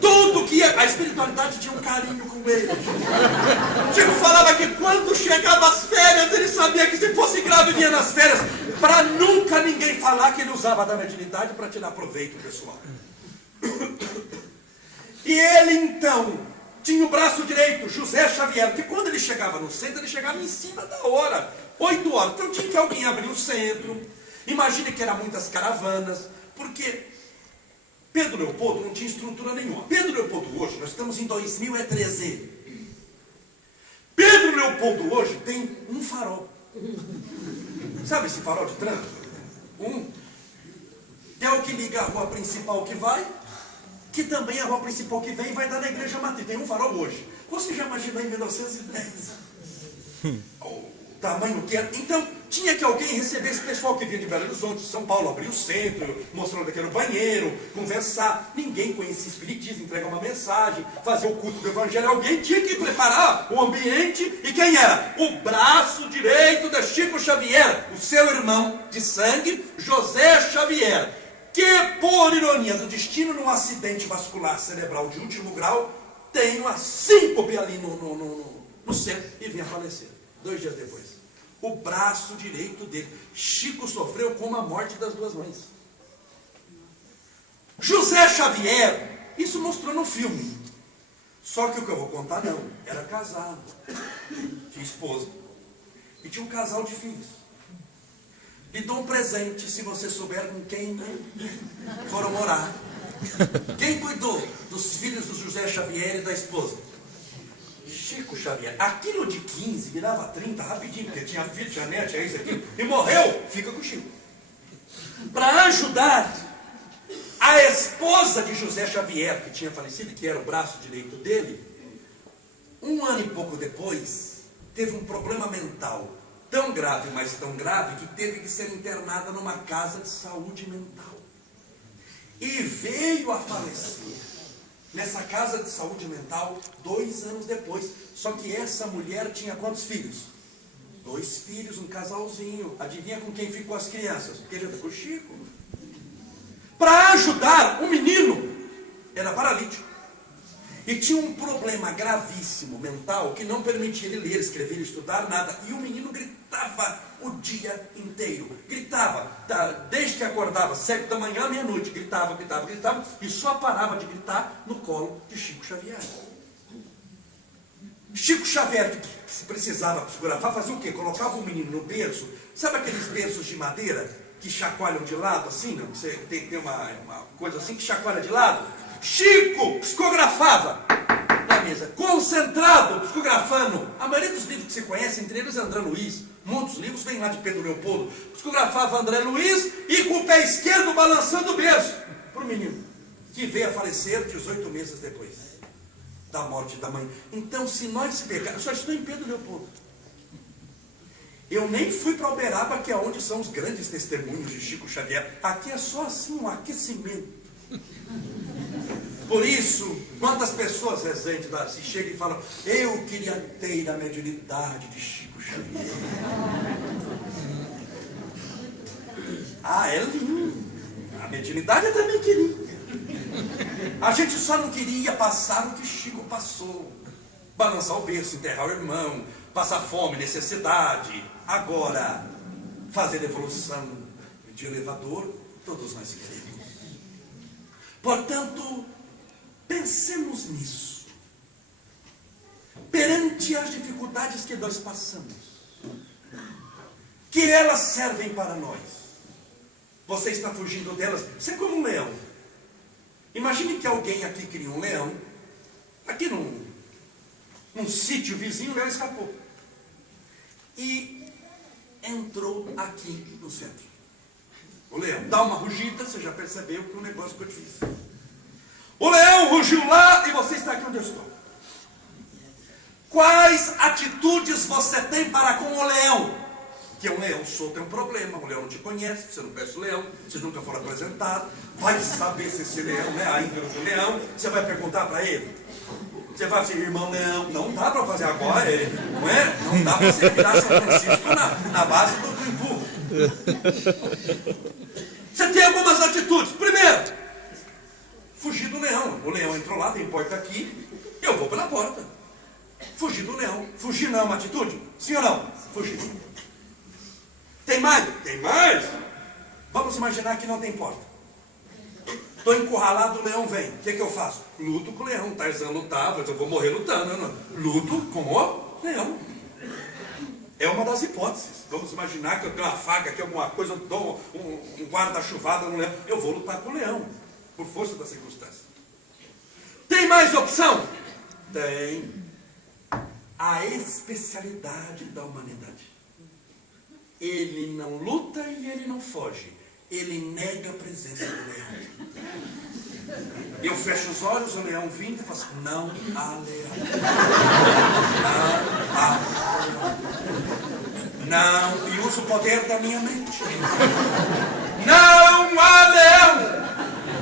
Tudo que ia, a espiritualidade tinha um carinho com ele. Chico falava que quando chegava as férias, ele sabia que se fosse grave vinha nas férias, para nunca ninguém falar que ele usava da mediunidade para tirar proveito pessoal. E ele então tinha o braço direito, José Xavier, que quando ele chegava no centro, ele chegava em cima da hora, 8 horas. Então tinha que alguém abrir o centro. Imagine que eram muitas caravanas, porque Pedro Leopoldo não tinha estrutura nenhuma. Pedro Leopoldo hoje, nós estamos em 2013. Pedro Leopoldo hoje tem um farol. Sabe esse farol de trânsito? Que é o que liga a rua principal que vai, que também é a rua principal que vem e vai dar na igreja matriz. Tem um farol hoje. Você já imaginou em 1910? O tamanho que era. Então, tinha que alguém receber esse pessoal que vinha de Belo Horizonte, de São Paulo, abrir o centro, mostrando que era o banheiro, conversar. Ninguém conhecia espiritismo, entregar uma mensagem, fazer o culto do evangelho. Alguém tinha que preparar o ambiente. E quem era? O braço direito de Chico Xavier, o seu irmão de sangue, José Xavier, que, por ironia do destino, num acidente vascular cerebral de último grau, tem uma síncope ali no centro e vinha a falecer 2 dias depois. O braço direito dele. Chico sofreu com a morte das 2 mães. José Xavier, isso mostrou no filme. Só que o que eu vou contar não, era casado, tinha esposa e tinha um casal de filhos. Lhe dou um presente se você souber com quem foram morar. Quem cuidou dos filhos do José Xavier e da esposa? Chico Xavier. Aquilo de 15 virava 30 rapidinho, porque tinha filho, tinha neto, tinha isso aqui, e morreu, fica com o Chico. Para ajudar a esposa de José Xavier, que tinha falecido, que era o braço direito dele, 1 ano e pouco depois, teve um problema mental tão grave, mas tão grave, que teve que ser internada numa casa de saúde mental. E veio a falecer nessa casa de saúde mental 2 anos depois. Só que essa mulher tinha quantos filhos? 2 filhos, um casalzinho. Adivinha com quem ficou as crianças? Querida, com o Chico. Para ajudar, o menino era paralítico. E tinha um problema gravíssimo mental que não permitia ele ler, escrever, estudar, nada. E o menino gritava o dia inteiro. Gritava, desde que acordava, 7 da manhã, meia-noite. Gritava, gritava, gritava. E só parava de gritar no colo de Chico Xavier. Chico Xavier, que precisava psicografar, fazia o quê? Colocava o menino no berço. Sabe aqueles berços de madeira que chacoalham de lado, assim? Não? Você tem uma coisa assim que chacoalha de lado? Chico psicografava na mesa, concentrado, psicografando. A maioria dos livros que você conhece, entre eles André Luiz, muitos livros vêm lá de Pedro Leopoldo. Psicografava André Luiz e com o pé esquerdo balançando o berço para o menino, que veio a falecer 18 meses depois da morte da mãe. Então, se nós pegarmos, só estou em Pedro Leopoldo. Eu nem fui para Uberaba, que é onde são os grandes testemunhos de Chico Xavier. Aqui é só assim um aquecimento. Por isso, quantas pessoas, Rezende, se chegam e falam: eu queria ter a mediunidade de Chico Xavier. Ah, é lindo. A mediunidade eu também queria. A gente só não queria passar o que Chico passou. Balançar o berço, enterrar o irmão, passar fome, necessidade. Agora, fazer evolução de elevador, todos nós queremos. Portanto, pensemos nisso. Perante as dificuldades que nós passamos, que elas servem para nós. Você está fugindo delas. Você é como um leão. Imagine que alguém aqui cria um leão. Aqui num sítio vizinho, o leão escapou. E entrou aqui no centro. O leão dá uma rugida, você já percebeu que o negócio ficou difícil. O leão rugiu lá e você está aqui onde eu estou. Quais atitudes você tem para com o leão? Que um leão solto é um problema, o leão não te conhece, você não conhece o leão, vocês nunca foram apresentados. Vai saber se esse leão, né, a índole do leão, você vai perguntar para ele. Você vai dizer: irmão, não dá para fazer agora, não é? Não dá para você virar São Francisco na base do empurro. Você tem algumas atitudes. Primeiro, fugir do leão. O leão entrou lá, tem porta aqui, eu vou pela porta. Fugir do leão. Fugir não é uma atitude? Sim ou não? Fugir. Tem mais? Tem mais? Vamos imaginar que não tem porta. Estou encurralado, o leão vem. O que eu faço? Luto com o leão. Tarzan lutava, eu vou morrer lutando. Não. Luto com o leão. É uma das hipóteses. Vamos imaginar que eu tenho uma faca aqui, alguma coisa, eu dou um guarda-chuvada no leão. Eu vou lutar com o leão, por força da circunstância. Tem mais opção? Tem. A especialidade da humanidade. Ele não luta e ele não foge. Ele nega a presença do leão. Eu fecho os olhos, o leão vindo e falo assim: não há leão. Não há leão. Não, e uso o poder da minha mente. Não há leão.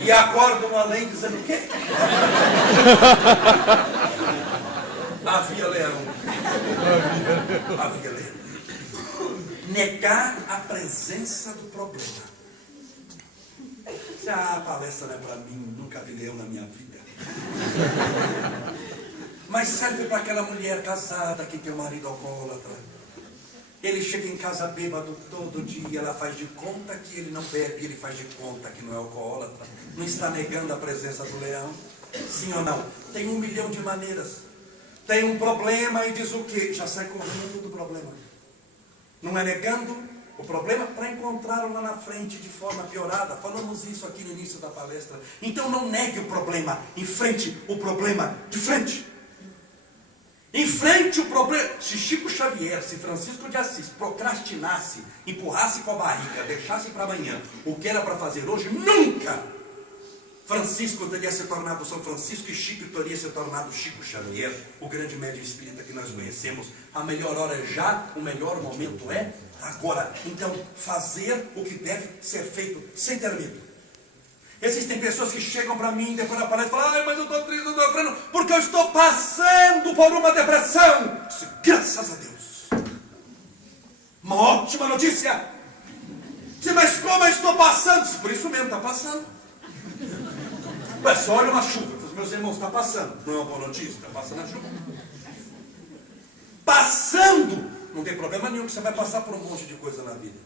E acordo um além dizendo o quê? Havia leão. Havia leão. Negar a presença do problema. A palestra não é para mim, nunca vi leão na minha vida. Mas serve para aquela mulher casada que tem um marido alcoólatra. Ele chega em casa bêbado todo dia, ela faz de conta que ele não bebe, ele faz de conta que não é alcoólatra. Não está negando a presença do leão? Sim ou não? Tem 1 milhão de maneiras. Tem um problema e diz o quê? Já sai correndo do problema. Não é negando o problema para encontrá-lo lá na frente de forma piorada. Falamos isso aqui no início da palestra. Então não negue o problema, enfrente o problema de frente. Enfrente o problema. Se Chico Xavier, se Francisco de Assis procrastinasse, empurrasse com a barriga, deixasse para amanhã o que era para fazer hoje, nunca Francisco teria se tornado São Francisco e Chico teria se tornado Chico Xavier, o grande médium espírita que nós conhecemos. A melhor hora é já, o melhor momento é agora. Então, fazer o que deve ser feito sem ter medo. Existem pessoas que chegam para mim depois da palestra e falam: ai, mas eu estou triste, eu estou sofrendo, porque eu estou passando por uma depressão. Graças a Deus. Uma ótima notícia. Mas como eu estou passando? Por isso mesmo, está passando. Mas só olha uma chuva. Os meus irmãos, está passando. Não é uma boa notícia? Está passando a chuva. Passando. Não tem problema nenhum, que você vai passar por um monte de coisa na vida.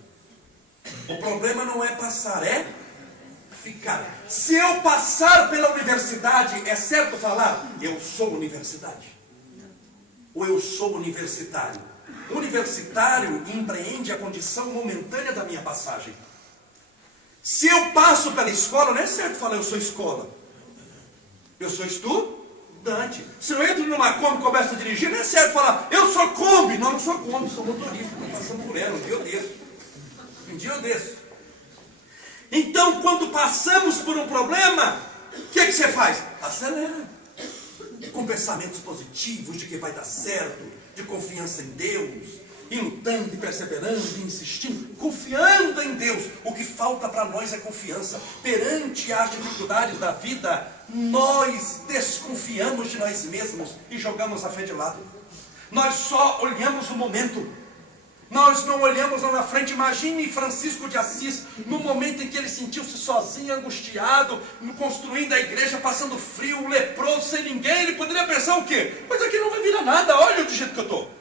O problema não é passar, é ficar. Se eu passar pela universidade, é certo falar, eu sou universidade? Ou eu sou universitário? O universitário empreende a condição momentânea da minha passagem. Se eu passo pela escola, não é certo falar eu sou escola. Eu sou estudante. Se eu entro numa Kombi e começo a dirigir, não é certo falar eu sou Kombi. Não, não sou Kombi, sou motorista. Estou passando por ela, um dia eu desço. Um dia eu desço. Então, quando passamos por um problema, o que você faz? Acelera. Com pensamentos positivos de que vai dar certo, de confiança em Deus, e lutando, e perseverando, e insistindo, confiando em Deus. O que falta para nós é confiança. Perante as dificuldades da vida, nós desconfiamos de nós mesmos e jogamos a fé de lado. Nós só olhamos o momento. Nós não olhamos lá na frente. Imagine Francisco de Assis, no momento em que ele sentiu-se sozinho, angustiado, construindo a igreja, passando frio, leproso, sem ninguém. Ele poderia pensar o quê? Mas aqui não vai virar nada, olha do jeito que eu estou.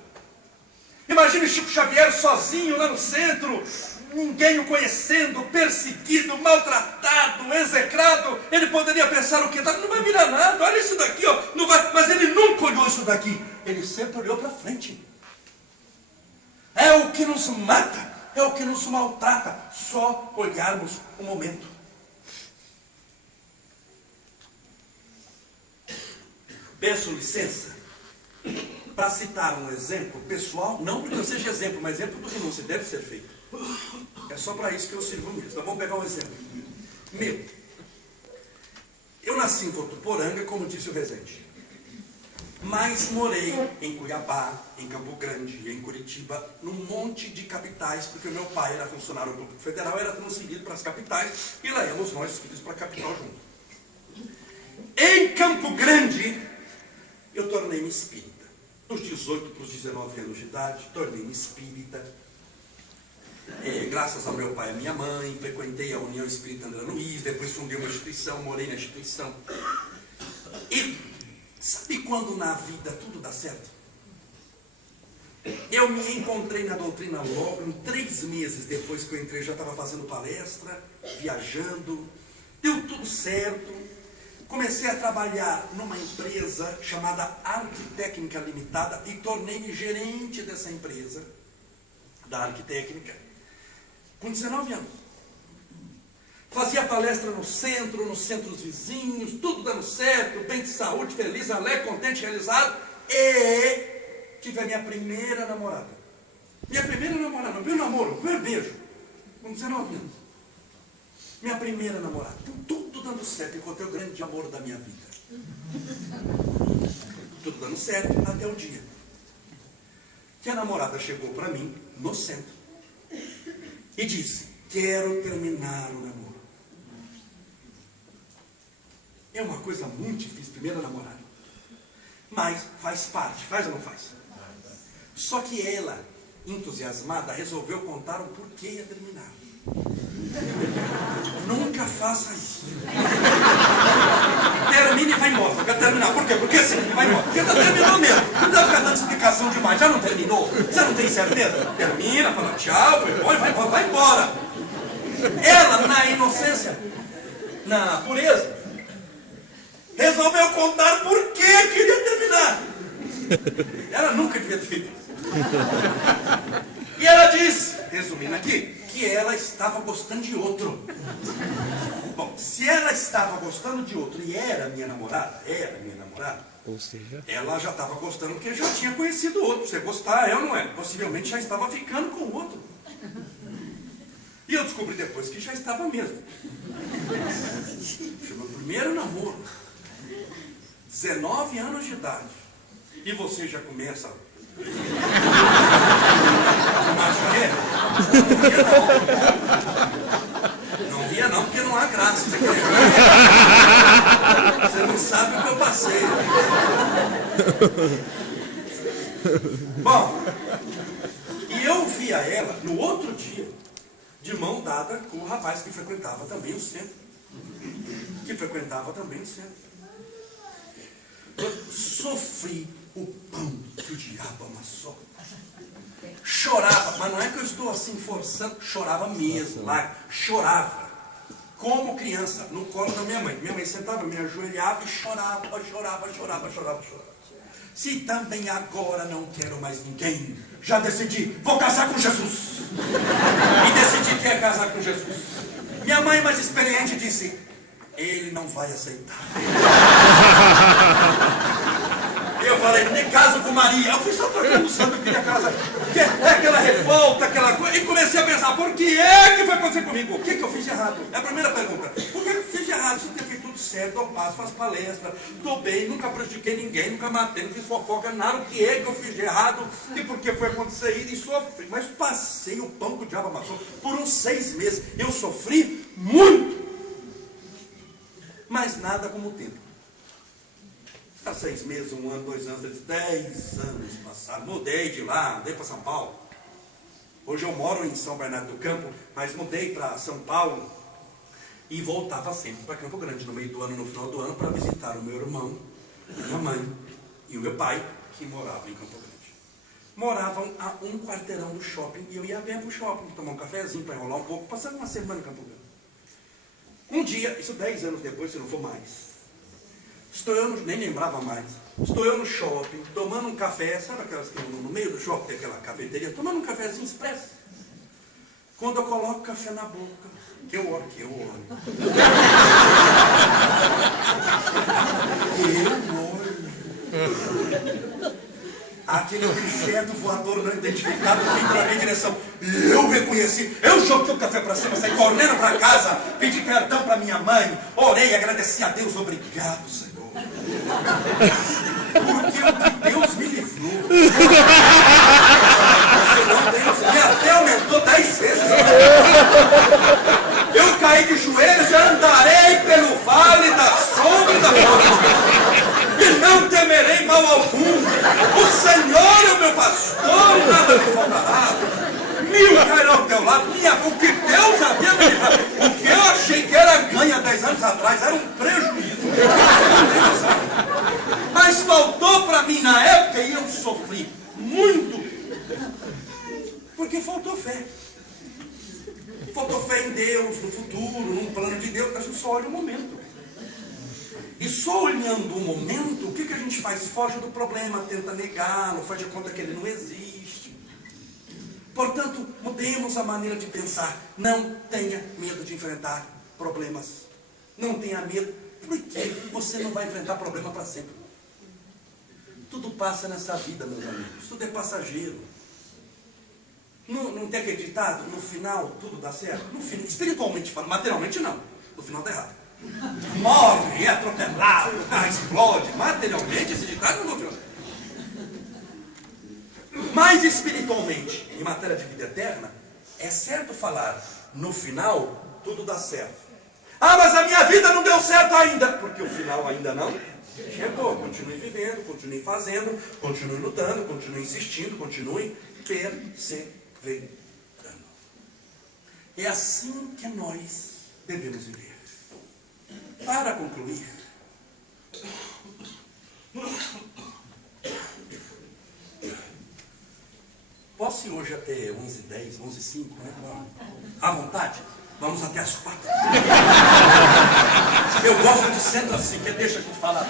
Imagine Chico Xavier sozinho lá no centro, ninguém o conhecendo, perseguido, maltratado, execrado. Ele poderia pensar o quê? Não vai virar nada, olha isso daqui, ó. Não vai... Mas ele nunca olhou isso daqui. Ele sempre olhou para frente. É o que nos mata, é o que nos maltrata, só olharmos o momento. Peço licença para citar um exemplo pessoal, não porque eu seja exemplo, mas exemplo do que não se deve ser feito. É só para isso que eu sirvo mesmo. Então vamos pegar um exemplo meu. Eu nasci em Votuporanga, como disse o Rezende, mas morei em Cuiabá, em Campo Grande, em Curitiba, num monte de capitais, porque o meu pai era funcionário público federal, era transferido para as capitais, e lá íamos nós, filhos, para a capital junto. Em Campo Grande, eu tornei-me espírita. Dos 18 para os 19 anos de idade, tornei-me espírita. Graças ao meu pai e à minha mãe, frequentei a União Espírita André Luiz, depois fundei uma instituição, morei na instituição. E sabe quando na vida tudo dá certo? Eu me encontrei na doutrina logo, em 3 meses depois que eu entrei, já estava fazendo palestra, viajando, deu tudo certo. Comecei a trabalhar numa empresa chamada Arquitécnica Limitada e tornei-me gerente dessa empresa, da Arquitécnica, com 19 anos. Fazia palestra no centro, nos centros vizinhos, tudo dando certo, bem de saúde, feliz, alegre, contente, realizado. E tive a minha primeira namorada. Minha primeira namorada, meu primeiro namoro, meu primeiro beijo, com 19 anos. Minha primeira namorada, tudo dando certo, encontrei o grande amor da minha vida. Tudo dando certo até o dia que a namorada chegou para mim no centro e disse: quero terminar o namoro. É uma coisa muito difícil, primeira namorada, mas faz parte, faz ou não faz? Só que ela, entusiasmada, resolveu contar o porquê ia terminar. Nunca faça isso. Termine e vai embora. Quer terminar? Por quê? Porque sim, vai embora. Porque já terminou mesmo. Não dá pra dar explicação demais. Já não terminou? Você não tem certeza? Termina, fala tchau, vai embora. Ela, na inocência, na pureza, resolveu contar por que queria terminar. Ela nunca devia ter feito isso. E ela disse, resumindo aqui, que ela estava gostando de outro. Bom, se ela estava gostando de outro e era minha namorada, ou seja, ela já estava gostando porque já tinha conhecido o outro. Você gostar, é ou não é? Possivelmente já estava ficando com o outro. E eu descobri depois que já estava mesmo. Meu primeiro namoro, 19 anos de idade. E você já começa... Não via não, porque não há graça. Você não sabe o que eu passei. Bom, e eu via ela no outro dia, de mão dada com o rapaz que frequentava também o centro. Eu sofri o pão que o diabo amassou. Chorava, mas não é que eu estou assim forçando, chorava mesmo, lá, chorava. Como criança, no colo da minha mãe. Minha mãe sentava, me ajoelhava e chorava. Se também agora não quero mais ninguém, já decidi, vou casar com Jesus. E decidi que é casar com Jesus. Minha mãe, mais experiente, disse, ele não vai aceitar. Eu falei, me caso com Maria. Eu fui só trocando santo, eu queria casar. Aquela revolta, aquela coisa. E comecei a pensar, por que é que vai acontecer comigo? O que eu fiz de errado? É a primeira pergunta. Por que eu fiz de errado? Se eu tenho feito tudo certo, dou passo, faço palestra, estou bem, nunca prejudiquei ninguém, nunca matei, não fiz fofoca, nada. O que é que eu fiz de errado? E por que foi acontecer isso? E sofri. Mas passei o pão que o diabo amassou por uns 6 meses. Eu sofri muito. Mas nada como o tempo. Há 6 meses, 1 ano, 2 anos, 10 anos passaram. Mudei de lá, mudei para São Paulo. Hoje eu moro em São Bernardo do Campo, mas mudei para São Paulo e voltava sempre para Campo Grande no meio do ano, no final do ano, para visitar o meu irmão, minha mãe e o meu pai, que moravam em Campo Grande. Moravam a 1 quarteirão do shopping e eu ia bem para o shopping, tomar um cafezinho para enrolar um pouco, passando uma semana em Campo Grande. Um dia, isso 10 anos depois, se não for mais, nem lembrava mais. Estou eu no shopping, tomando um café, sabe aquelas que no meio do shopping tem aquela cafeteria, tomando um cafezinho expresso. Quando eu coloco o café na boca, que eu olho. Aquele objeto voador não identificado vindo na minha direção. Eu reconheci, eu joguei o café para cima, saí correndo para casa, pedi perdão para minha mãe, orei, agradeci a Deus, obrigado, Senhor. Porque o que Deus me livrou. Minha fé aumentou 10 vezes. Eu caí de joelhos e andarei pelo vale da sombra e da morte. E não temerei mal algum. O Senhor é o meu pastor e nada me faltará. 1000 cairão ao teu lado. O que Deus havia me livrado. O que eu achei que era ganha 10 anos atrás era um prejuízo. Mas faltou para mim na época e eu sofri muito. Porque faltou fé. Faltou fé em Deus, no futuro, num plano de Deus. A gente só olha o momento. E só olhando o momento, o que a gente faz? Foge do problema, tenta negar, não faz de conta que ele não existe. Portanto, mudemos a maneira de pensar. Não tenha medo de enfrentar problemas. Não tenha medo, porque você não vai enfrentar problema para sempre. Tudo passa nessa vida, meus amigos. Tudo é passageiro. Não tem acreditado? No final, tudo dá certo? No final, espiritualmente falando, materialmente não. No final dá errado. Morre, é atropelado, o carro explode. Materialmente, esse ditado não funciona. Mas espiritualmente, em matéria de vida eterna, é certo falar, no final, tudo dá certo. Ah, mas a minha vida não deu certo ainda. Porque o final ainda não chegou. Continue vivendo, continue fazendo, continue lutando, continue insistindo, continue perseverando. É assim que nós devemos viver. Para concluir, Posso ir hoje até 11h10, 11h05, né? À vontade? Vamos até às 4. Eu gosto de centro assim, que deixa a gente falar.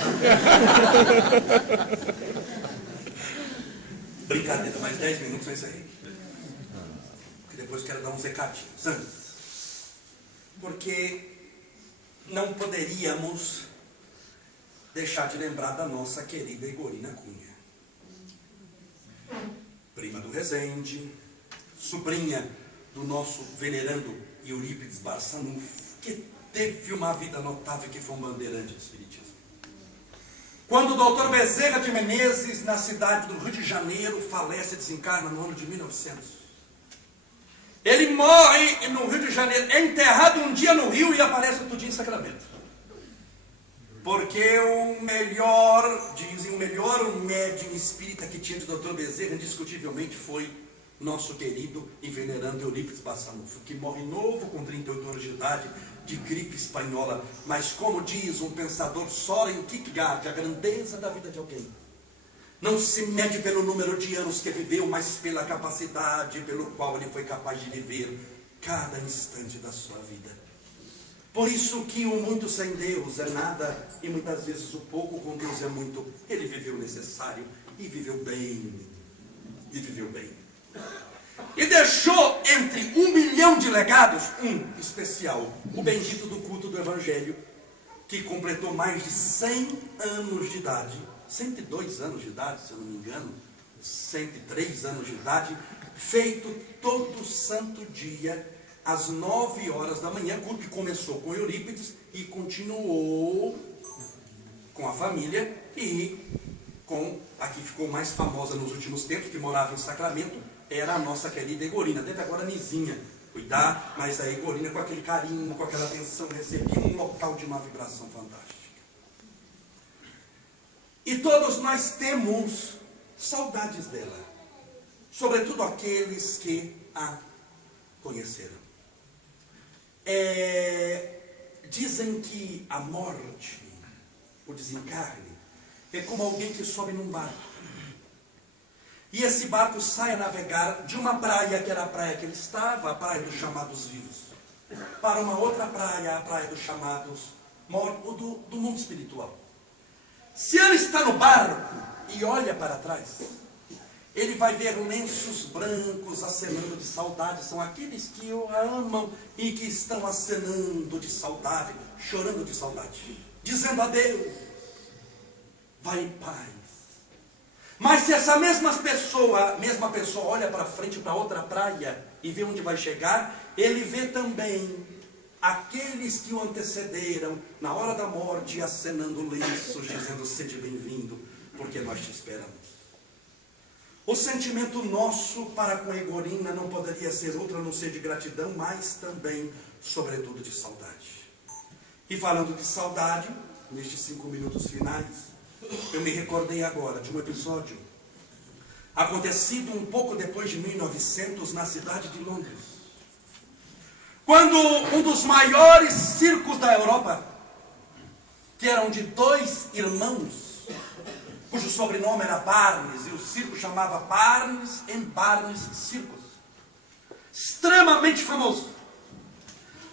Brincadeira, mais 10 minutos eu encerrei. Porque depois quero dar uns recadinhos antes. Porque não poderíamos deixar de lembrar da nossa querida Igorina Cunha. Prima do Rezende, sobrinha do nosso venerando Eurípides Barçanufo, que teve uma vida notável, que foi um bandeirante do espiritismo. Quando o doutor Bezerra de Menezes, na cidade do Rio de Janeiro, falece e desencarna no ano de 1900. Ele morre no Rio de Janeiro, é enterrado um dia no Rio e aparece tudo em Sacramento. Porque o melhor, dizem, o melhor médium espírita que tinha de doutor Bezerra, indiscutivelmente, foi nosso querido e venerando Eurípides Barçanufo, que morre novo com 38 anos de idade, de gripe espanhola. Mas como diz um pensador, Soren Kierkegaard, a grandeza da vida de alguém não se mede pelo número de anos que viveu, mas pela capacidade pelo qual ele foi capaz de viver cada instante da sua vida. Por isso que o muito sem Deus é nada, e muitas vezes o pouco com Deus é muito. Ele viveu o necessário e viveu bem. E viveu bem. E deixou entre 1 milhão de legados, um especial, o bendito do culto do Evangelho, que completou mais de 100 anos de idade, 102 anos de idade, se eu não me engano, 103 anos de idade, feito todo santo dia, às 9 horas da manhã, culto que começou com Eurípides e continuou com a família e com a que ficou mais famosa nos últimos tempos, que morava em Sacramento, era a nossa querida Igorina. Teve agora a Nizinha cuidar, mas a Igorina com aquele carinho, com aquela atenção recebida, um local de uma vibração fantástica. E todos nós temos saudades dela, sobretudo aqueles que a conheceram. Dizem que a morte, o desencarne, é como alguém que sobe num barco. E esse barco sai a navegar de uma praia, que era a praia que ele estava, a praia dos chamados vivos, para uma outra praia, a praia dos chamados mortos, do mundo espiritual. Se ele está no barco e olha para trás, ele vai ver lenços brancos acenando de saudade. São aqueles que o amam e que estão acenando de saudade, chorando de saudade, dizendo adeus, vai em paz. Mas se essa mesma pessoa olha para frente, para outra praia e vê onde vai chegar, ele vê também aqueles que o antecederam na hora da morte, acenando lenços, dizendo: seja bem-vindo, porque nós te esperamos. O sentimento nosso para com a Igorina não poderia ser outro a não ser de gratidão, mas também, sobretudo, de saudade. E falando de saudade, nestes 5 minutos finais, eu me recordei agora de um episódio acontecido um pouco depois de 1900 na cidade de Londres, quando um dos maiores circos da Europa, que eram de 2 irmãos, cujo sobrenome era Barnes, e o circo chamava Barnes and Barnes Circus, extremamente famoso,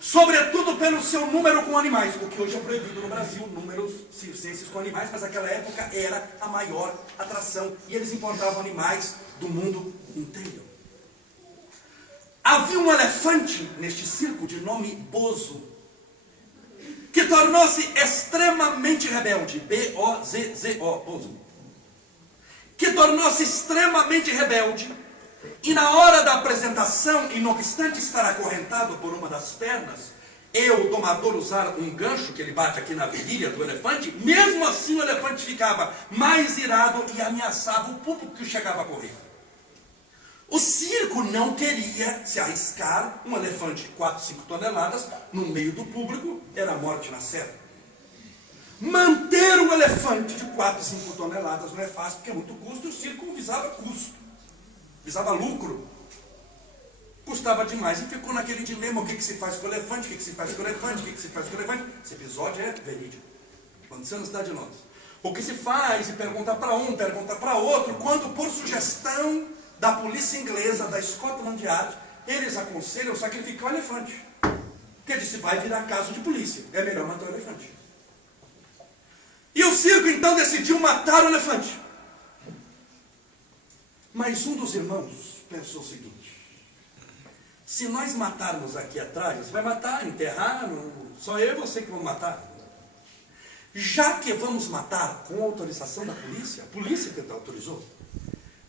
sobretudo pelo seu número com animais, o que hoje é proibido no Brasil, números circenses com animais, mas naquela época era a maior atração, e eles importavam animais do mundo inteiro. Havia um elefante neste circo de nome Bozo, que tornou-se extremamente rebelde, B-O-Z-Z-O, Bozo, que tornou-se extremamente rebelde, e na hora da apresentação, e não obstante estar acorrentado por uma das pernas, e o domador usar um gancho que ele bate aqui na virilha do elefante, mesmo assim o elefante ficava mais irado e ameaçava o público que chegava a correr. O circo não queria se arriscar, um elefante de 4, 5 toneladas, no meio do público, era morte na certa. Manter um elefante de 4, 5 toneladas não é fácil, porque é muito custo, e o circo visava custo, visava lucro. Custava demais, e ficou naquele dilema: o que se faz com o elefante, o que se faz com o elefante, o que se faz com o elefante. Esse episódio é verídico, aconteceu na cidade de Londres. O que se faz, e pergunta para um, pergunta para outro, quando por sugestão da polícia inglesa, da Scotland Yard, eles aconselham sacrificar o elefante. Porque disse, vai virar caso de polícia, é melhor matar o elefante. E o circo então decidiu matar o elefante. Mas um dos irmãos pensou o seguinte: se nós matarmos aqui atrás, vai matar, enterrar, só eu e você que vamos matar. Já que vamos matar com autorização da polícia, a polícia que autorizou,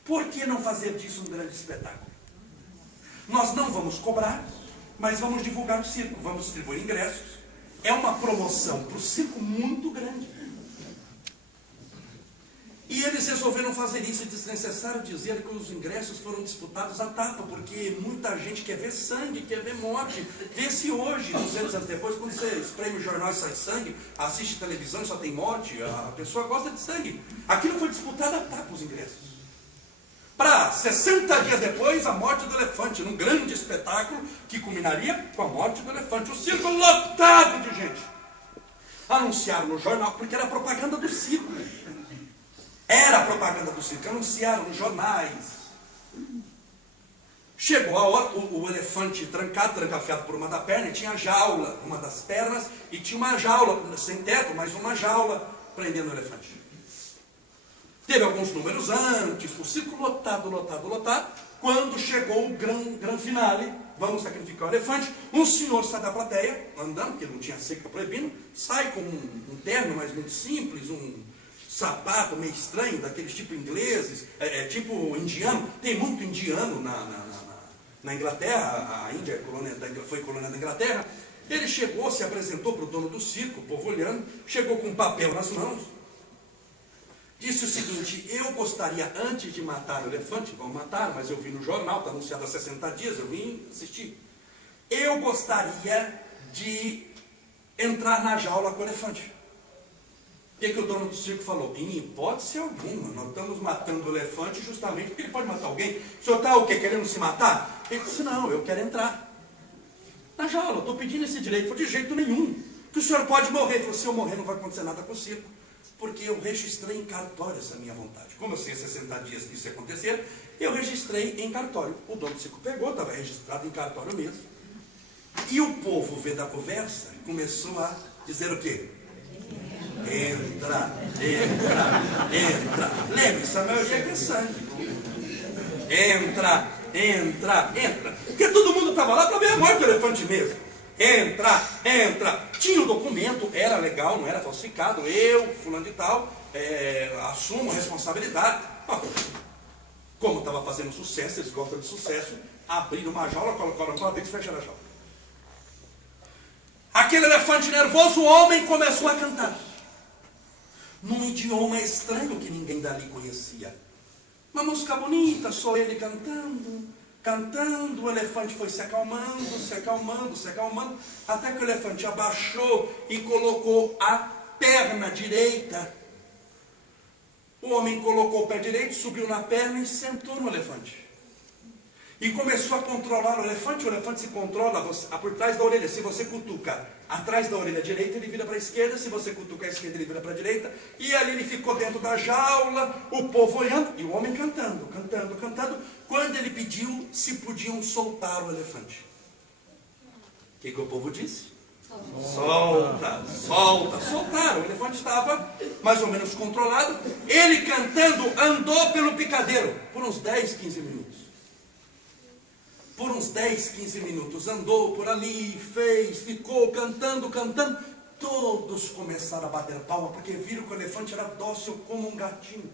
por que não fazer disso um grande espetáculo? Nós não vamos cobrar, mas vamos divulgar o circo, vamos distribuir ingressos. É uma promoção para o circo muito grande. E eles resolveram fazer isso, e desnecessário dizer que os ingressos foram disputados à tapa, porque muita gente quer ver sangue, quer ver morte. Vê-se hoje, 200 anos depois, quando você espreme o jornal e sai sangue, assiste televisão e só tem morte, a pessoa gosta de sangue. Aquilo foi disputado à tapa, os ingressos. Para 60 dias depois, a morte do elefante, num grande espetáculo que culminaria com a morte do elefante. O circo lotado de gente. Anunciaram no jornal, porque era propaganda do circo. Era a propaganda do circo, anunciaram nos jornais. Chegou a hora, o elefante trancafiado por uma da perna, e tinha jaula, uma das pernas, e tinha uma jaula, sem teto, mas uma jaula prendendo o elefante. Teve alguns números antes, o circo lotado. Quando chegou o grande finale, vamos sacrificar o elefante, um senhor sai da plateia, andando, porque não tinha seca proibindo, sai com um terno, mas muito simples, um sapato meio estranho, daqueles tipo ingleses, tipo indiano. Tem muito indiano na Inglaterra, a Índia foi colônia da Inglaterra. Ele chegou, se apresentou para o dono do circo, o povo olhando, chegou com um papel nas mãos, disse o seguinte: eu gostaria, antes de matar o elefante, vão matar, mas eu vi no jornal, está anunciado há 60 dias, eu vim assistir, eu gostaria de entrar na jaula com o elefante. O que o dono do circo falou? Em hipótese alguma, nós estamos matando o elefante justamente porque ele pode matar alguém. O senhor está o quê? Querendo se matar? Ele disse, não, eu quero entrar na jaula, estou pedindo esse direito. Falei, de jeito nenhum, que o senhor pode morrer. Ele falou, se eu morrer não vai acontecer nada com o circo, porque eu registrei em cartório essa minha vontade. Como eu sei 60 dias que isso ia acontecer, eu registrei em cartório. O dono do circo pegou, estava registrado em cartório mesmo. E o povo, vendo a conversa, começou a dizer o quê? Entra. Lembre-se, a maioria quer sangue. Entra. Porque todo mundo estava lá para ver a morte do elefante mesmo. Entra. Tinha o documento, era legal, não era falsificado. Eu, fulano de tal, assumo a responsabilidade. Como estava fazendo sucesso, eles gostam de sucesso, abriram uma jaula, colocaram para dentro e fecharam a jaula. Aquele elefante nervoso, o homem começou a cantar num idioma estranho que ninguém dali conhecia. Uma música bonita, só ele cantando, o elefante foi se acalmando, até que o elefante abaixou e colocou a perna direita. O homem colocou o pé direito, subiu na perna e sentou no elefante. E começou a controlar o elefante se controla por trás da orelha. Se você cutuca atrás da orelha direita, ele vira para a esquerda. Se você cutuca a esquerda, ele vira para a direita. E ali ele ficou dentro da jaula, o povo olhando, e o homem cantando. Quando ele pediu se podiam soltar o elefante. O que o povo disse? Solta. Soltaram. O elefante estava mais ou menos controlado. Ele cantando, andou pelo picadeiro por uns 10, 15 minutos. Por uns 10, 15 minutos, andou por ali, ficou cantando. Todos começaram a bater palma, porque viram que o elefante era dócil como um gatinho.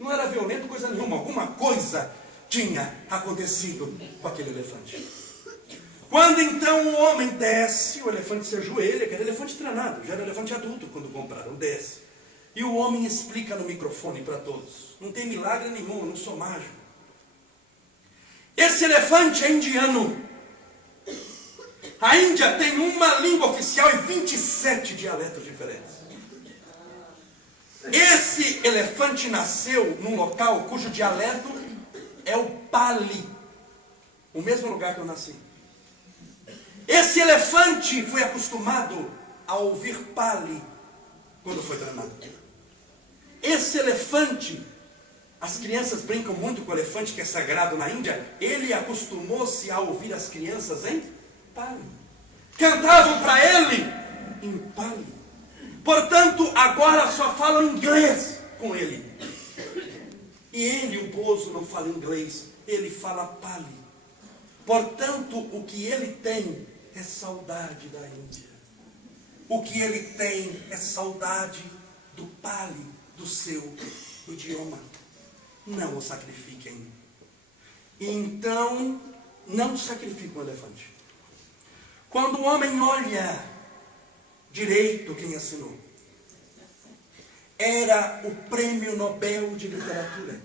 Não era violento, coisa nenhuma. Alguma coisa tinha acontecido com aquele elefante. Quando então o homem desce, o elefante se ajoelha, que era elefante treinado, já era elefante adulto quando compraram, desce. E o homem explica no microfone para todos. Não tem milagre nenhum, eu não sou mágico. Esse elefante é indiano. A Índia tem uma língua oficial e 27 dialetos diferentes. Esse elefante nasceu num local cujo dialeto é o Pali, o mesmo lugar que eu nasci. Esse elefante foi acostumado a ouvir Pali quando foi treinado. Esse elefante As crianças brincam muito com o elefante, que é sagrado na Índia. Ele acostumou-se a ouvir as crianças em Pali. Cantavam para ele em Pali. Portanto, agora só falam inglês com ele. E ele, o Bozo, não fala inglês, ele fala Pali. Portanto, o que ele tem é saudade da Índia. O que ele tem é saudade do Pali, do seu idioma. Não o sacrifiquem. Então, não sacrifiquem o elefante. Quando o homem olha direito, quem assinou? Era o Prêmio Nobel de Literatura.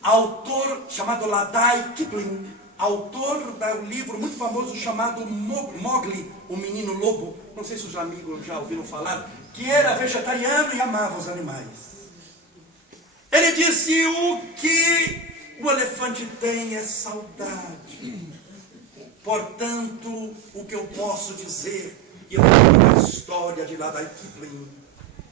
Autor chamado Rudyard Kipling, autor do livro muito famoso chamado Mowgli, o Menino Lobo. Não sei se os amigos já ouviram falar, que era vegetariano e amava os animais. Ele disse: o que o elefante tem é saudade. Portanto, o que eu posso dizer, e eu tenho a história de Rudyard Kipling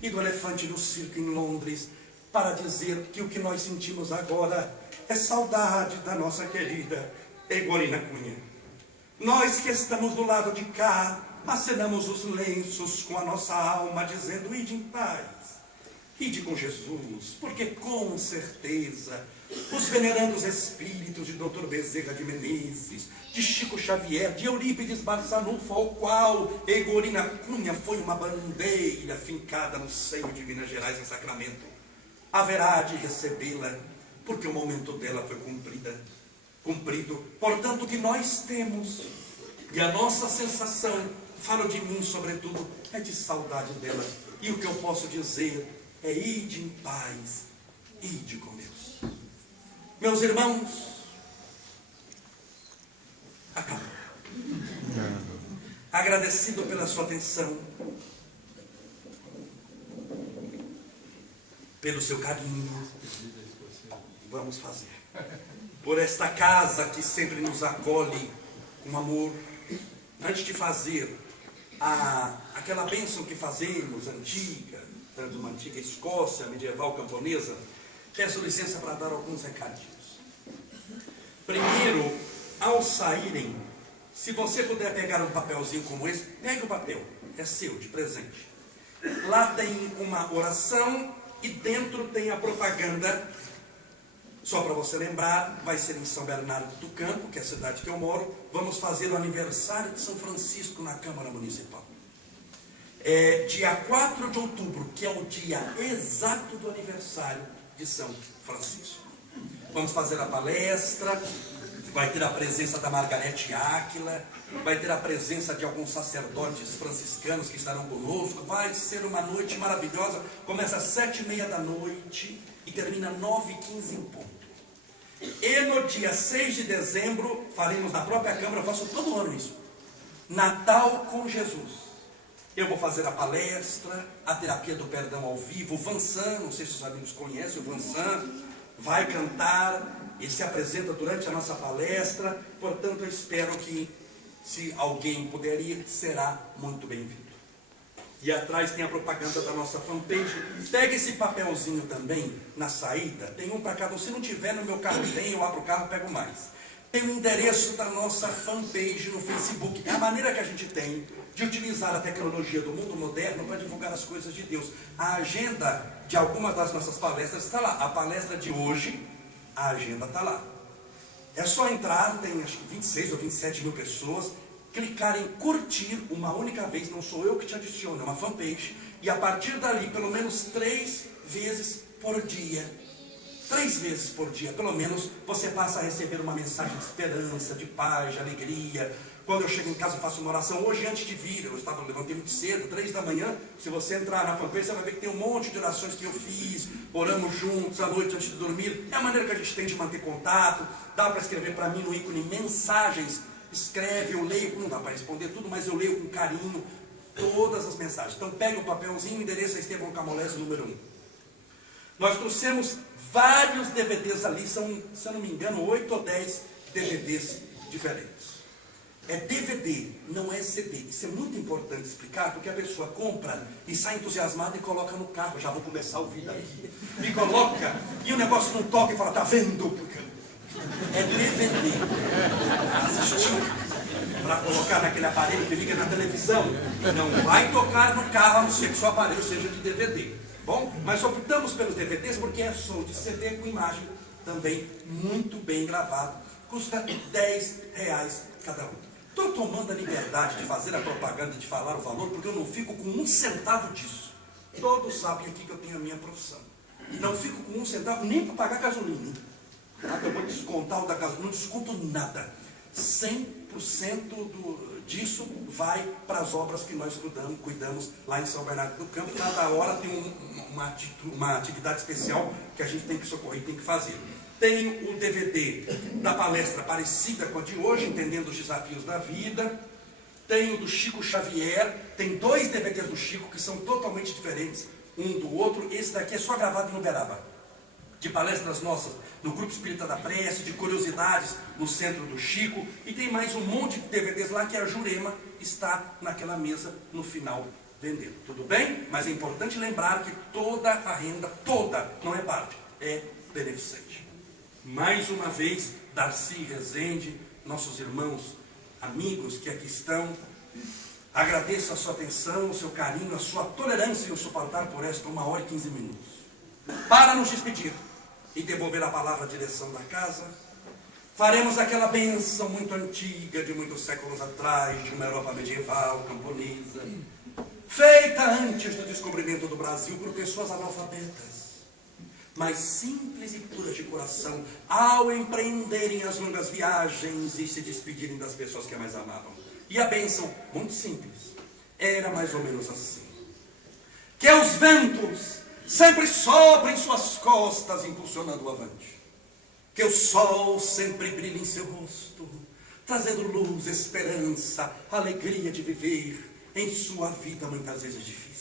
e do elefante no circo em Londres, para dizer que o que nós sentimos agora é saudade da nossa querida Egorina Cunha. Nós que estamos do lado de cá, acenamos os lenços com a nossa alma, dizendo: ide em paz, ide com Jesus, porque com certeza os venerandos espíritos de Dr. Bezerra de Menezes, de Chico Xavier, de Eurípides Barçanufo, ao qual Egorina Cunha foi uma bandeira fincada no seio de Minas Gerais em Sacramento, haverá de recebê-la, porque o momento dela foi cumprido. Portanto, o que nós temos, e a nossa sensação, falo de mim sobretudo, é de saudade dela. E o que eu posso dizer é: ide em paz, ide com Deus. Meus irmãos, acabou. Agradecido pela sua atenção, pelo seu carinho, vamos fazer, por esta casa que sempre nos acolhe com amor. Antes de fazer aquela bênção que fazemos, antiga, tanto uma antiga Escócia medieval camponesa, peço licença para dar alguns recadinhos. Primeiro, ao saírem, se você puder pegar um papelzinho como esse, pegue o papel, é seu, de presente. Lá tem uma oração e dentro tem a propaganda. Só para você lembrar, vai ser em São Bernardo do Campo, que é a cidade que eu moro. Vamos fazer o aniversário de São Francisco na Câmara Municipal. Dia 4 de outubro, que é o dia exato do aniversário de São Francisco. Vamos fazer a palestra, vai ter a presença da Margarete Áquila, vai ter a presença de alguns sacerdotes franciscanos que estarão conosco. Vai ser uma noite maravilhosa, começa às 7h30 da noite e termina 9h15 em ponto. E no dia 6 de dezembro, faremos na própria Câmara, eu faço todo ano isso, Natal com Jesus. Eu vou fazer a palestra, a terapia do perdão ao vivo. O Vansan, não sei se os amigos conhecem, o Vansan vai cantar, ele se apresenta durante a nossa palestra. Portanto, eu espero que, se alguém puder ir, será muito bem-vindo. E atrás tem a propaganda da nossa fanpage. Pegue esse papelzinho também na saída, tem um para cada um. Se não tiver, no meu carro tem, eu abro o carro e pego mais. Tem o endereço da nossa fanpage no Facebook. É a maneira que a gente tem de utilizar a tecnologia do mundo moderno para divulgar as coisas de Deus. A agenda de algumas das nossas palestras está lá. A palestra de hoje, a agenda está lá. É só entrar, tem acho que 26 ou 27 mil pessoas, clicar em curtir uma única vez, não sou eu que te adiciono, é uma fanpage, e a partir dali, pelo menos 3 vezes por dia, 3 vezes por dia, pelo menos, você passa a receber uma mensagem de esperança, de paz, de alegria. Quando eu chego em casa, eu faço uma oração. Hoje, antes de vir, eu levantei muito cedo, 3 da manhã. Se você entrar na fanpage, você vai ver que tem um monte de orações que eu fiz. Oramos juntos à noite antes de dormir. É a maneira que a gente tem de manter contato. Dá para escrever para mim no ícone mensagens. Escreve, eu leio, não dá para responder tudo, mas eu leio com carinho todas as mensagens. Então pegue o papelzinho, o endereço é Estevão Camolese, número 1. Nós trouxemos vários DVDs ali, são, se eu não me engano, 8 ou 10 DVDs diferentes. É DVD, não é CD. Isso é muito importante explicar, porque a pessoa compra e sai entusiasmada e coloca no carro. Já vou começar a ouvir daqui. E coloca, e o negócio não toca e fala, tá vendo? É DVD. Assistiu? Para colocar naquele aparelho que liga na televisão. Não vai tocar no carro, a não ser que seu aparelho seja de DVD. Bom, mas optamos pelos DVDs porque é som de CD com imagem também muito bem gravado. Custa R$10 cada um. Estou tomando a liberdade de fazer a propaganda e de falar o valor, porque eu não fico com 1 centavo disso. Todos sabem aqui que eu tenho a minha profissão. Não fico com 1 centavo nem para pagar gasolina. Eu vou descontar o da gasolina, não desconto nada. 100% disso vai para as obras que nós cuidamos lá em São Bernardo do Campo. Cada hora tem uma atividade especial que a gente tem que socorrer e tem que fazer. Tem o DVD da palestra parecida com a de hoje, Entendendo os Desafios da Vida. Tem o do Chico Xavier. Tem 2 DVDs do Chico que são totalmente diferentes um do outro. Esse daqui é só gravado em Uberaba. De palestras nossas no Grupo Espírita da Prece, de curiosidades no Centro do Chico. E tem mais um monte de DVDs lá que a Jurema está naquela mesa no final vendendo. Tudo bem? Mas é importante lembrar que toda a renda, toda, não é parte, é beneficente. Mais uma vez, Darcy Rezende, nossos irmãos, amigos que aqui estão, agradeço a sua atenção, o seu carinho, a sua tolerância e o suportar por esta 1h e 15 minutos. Para nos despedir e devolver a palavra à direção da casa, faremos aquela bênção muito antiga, de muitos séculos atrás, de uma Europa medieval, camponesa, feita antes do descobrimento do Brasil por pessoas analfabetas, mas simples e puras de coração, ao empreenderem as longas viagens e se despedirem das pessoas que mais amavam. E a bênção, muito simples, era mais ou menos assim: que os ventos sempre soprem suas costas, impulsionando o avante. Que o sol sempre brilhe em seu rosto, trazendo luz, esperança, alegria de viver em sua vida muitas vezes difícil.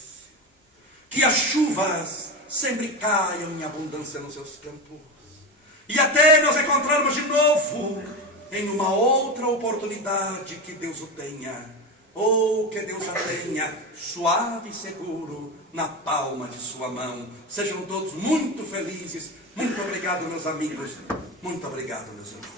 Que as chuvas sempre caiam em abundância nos seus campos. E até nos encontrarmos de novo em uma outra oportunidade, que Deus o tenha, ou que Deus a tenha suave e seguro na palma de sua mão. Sejam todos muito felizes. Muito obrigado, meus amigos. Muito obrigado, meus irmãos.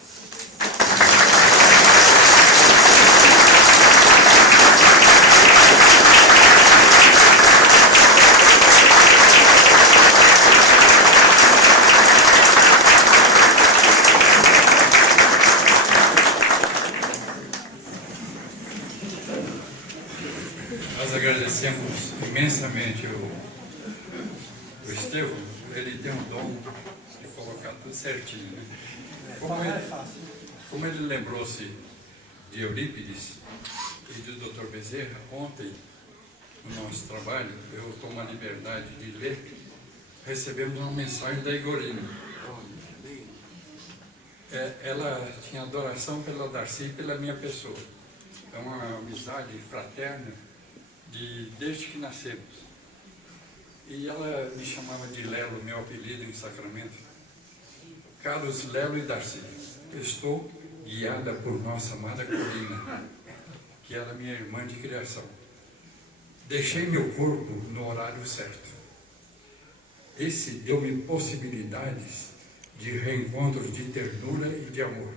Nós agradecemos imensamente o Estevão. Ele tem um dom de colocar tudo certinho, né? Como ele lembrou-se de Eurípides e do Dr. Bezerra, ontem, no nosso trabalho, eu tomo a liberdade de ler, recebemos uma mensagem da Igorina. Ela tinha adoração pela Darcy e pela minha pessoa. É uma amizade fraterna desde que nascemos. E ela me chamava de Lelo, meu apelido em Sacramento. Caros Lelo e Darcy, estou guiada por nossa amada Corina, que era minha irmã de criação. Deixei meu corpo no horário certo. Esse deu-me possibilidades de reencontros de ternura e de amor.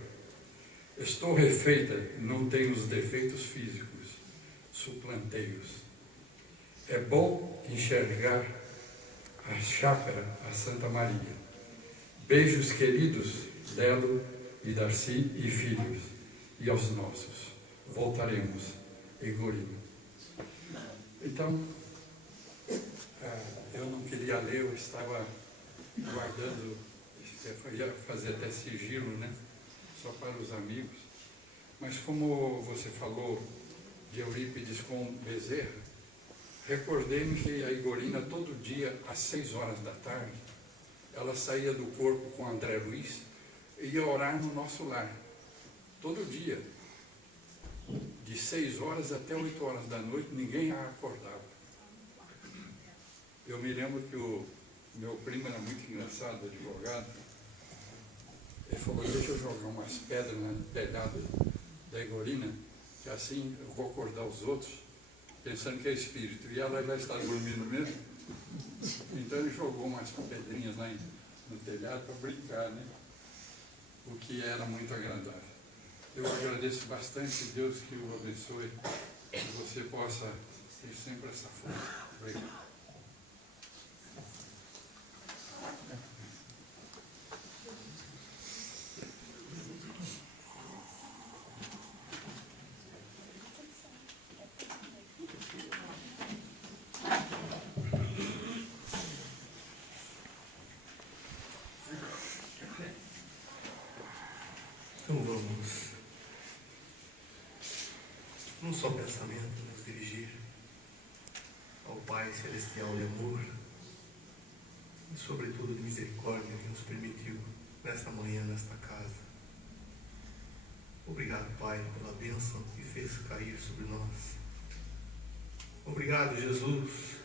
Estou refeita, não tenho os defeitos físicos, suplantei-os. É bom enxergar a chácara, a Santa Maria. Beijos queridos, Lelo e Darcy e filhos, e aos nossos. Voltaremos, Igorino. Então, eu não queria ler, eu estava guardando, ia fazer até sigilo, né? Só para os amigos. Mas como você falou de Eurípides com Bezerra, recordei-me que a Igorina, todo dia, às 6 horas da tarde, ela saía do corpo com André Luiz e ia orar no nosso lar. Todo dia. De 6 horas até 8 horas da noite, ninguém a acordava. Eu me lembro que o meu primo era muito engraçado, advogado. Ele falou, deixa eu jogar umas pedras no telhado da Igorina que assim eu vou acordar os outros, pensando que é espírito, e ela vai estar dormindo mesmo. Então ele jogou umas pedrinhas lá no telhado para brincar, né? O que era muito agradável. Eu agradeço bastante, Deus que o abençoe, que você possa ter sempre essa força. Obrigado. Então vamos, num só pensamento, nos dirigir ao Pai Celestial de amor e, sobretudo, de misericórdia que nos permitiu nesta manhã, nesta casa. Obrigado, Pai, pela bênção que fez cair sobre nós. Obrigado, Jesus,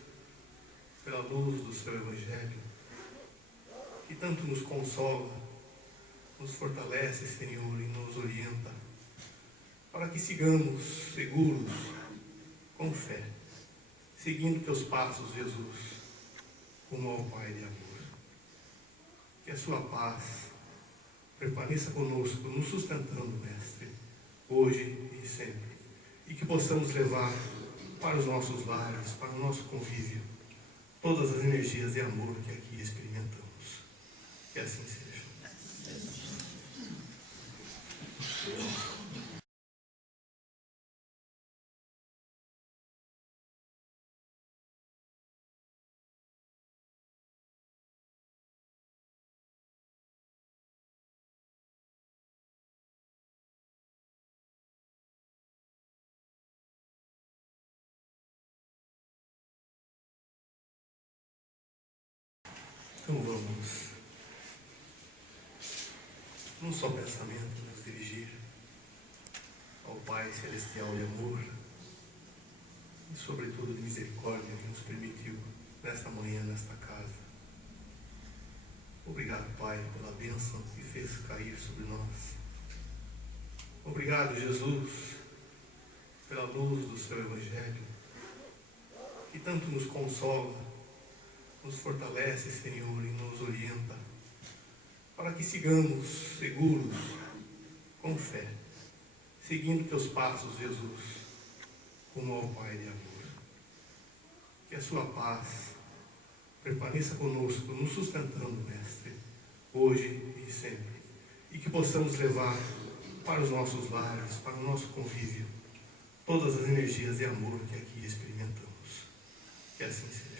pela luz do seu Evangelho, que tanto nos consola, nos fortalece, Senhor, e nos orienta, para que sigamos seguros, com fé, seguindo teus passos, Jesus, como ao Pai de amor. Que a sua paz permaneça conosco, nos sustentando, Mestre, hoje e sempre, e que possamos levar para os nossos lares, para o nosso convívio, todas as energias de amor que aqui experimentamos. Que assim seja. Então vamos, num só pensamento, nos dirigir ao Pai Celestial de amor e, sobretudo, de misericórdia que nos permitiu nesta manhã, nesta casa. Obrigado, Pai, pela bênção que fez cair sobre nós. Obrigado, Jesus, pela luz do seu Evangelho, que tanto nos consola, nos fortalece, Senhor, e nos orienta, para que sigamos seguros, com fé, seguindo teus passos, Jesus, como ao Pai de amor. Que a sua paz permaneça conosco, nos sustentando, Mestre, hoje e sempre, e que possamos levar para os nossos lares, para o nosso convívio, todas as energias de amor que aqui experimentamos. Que assim seja.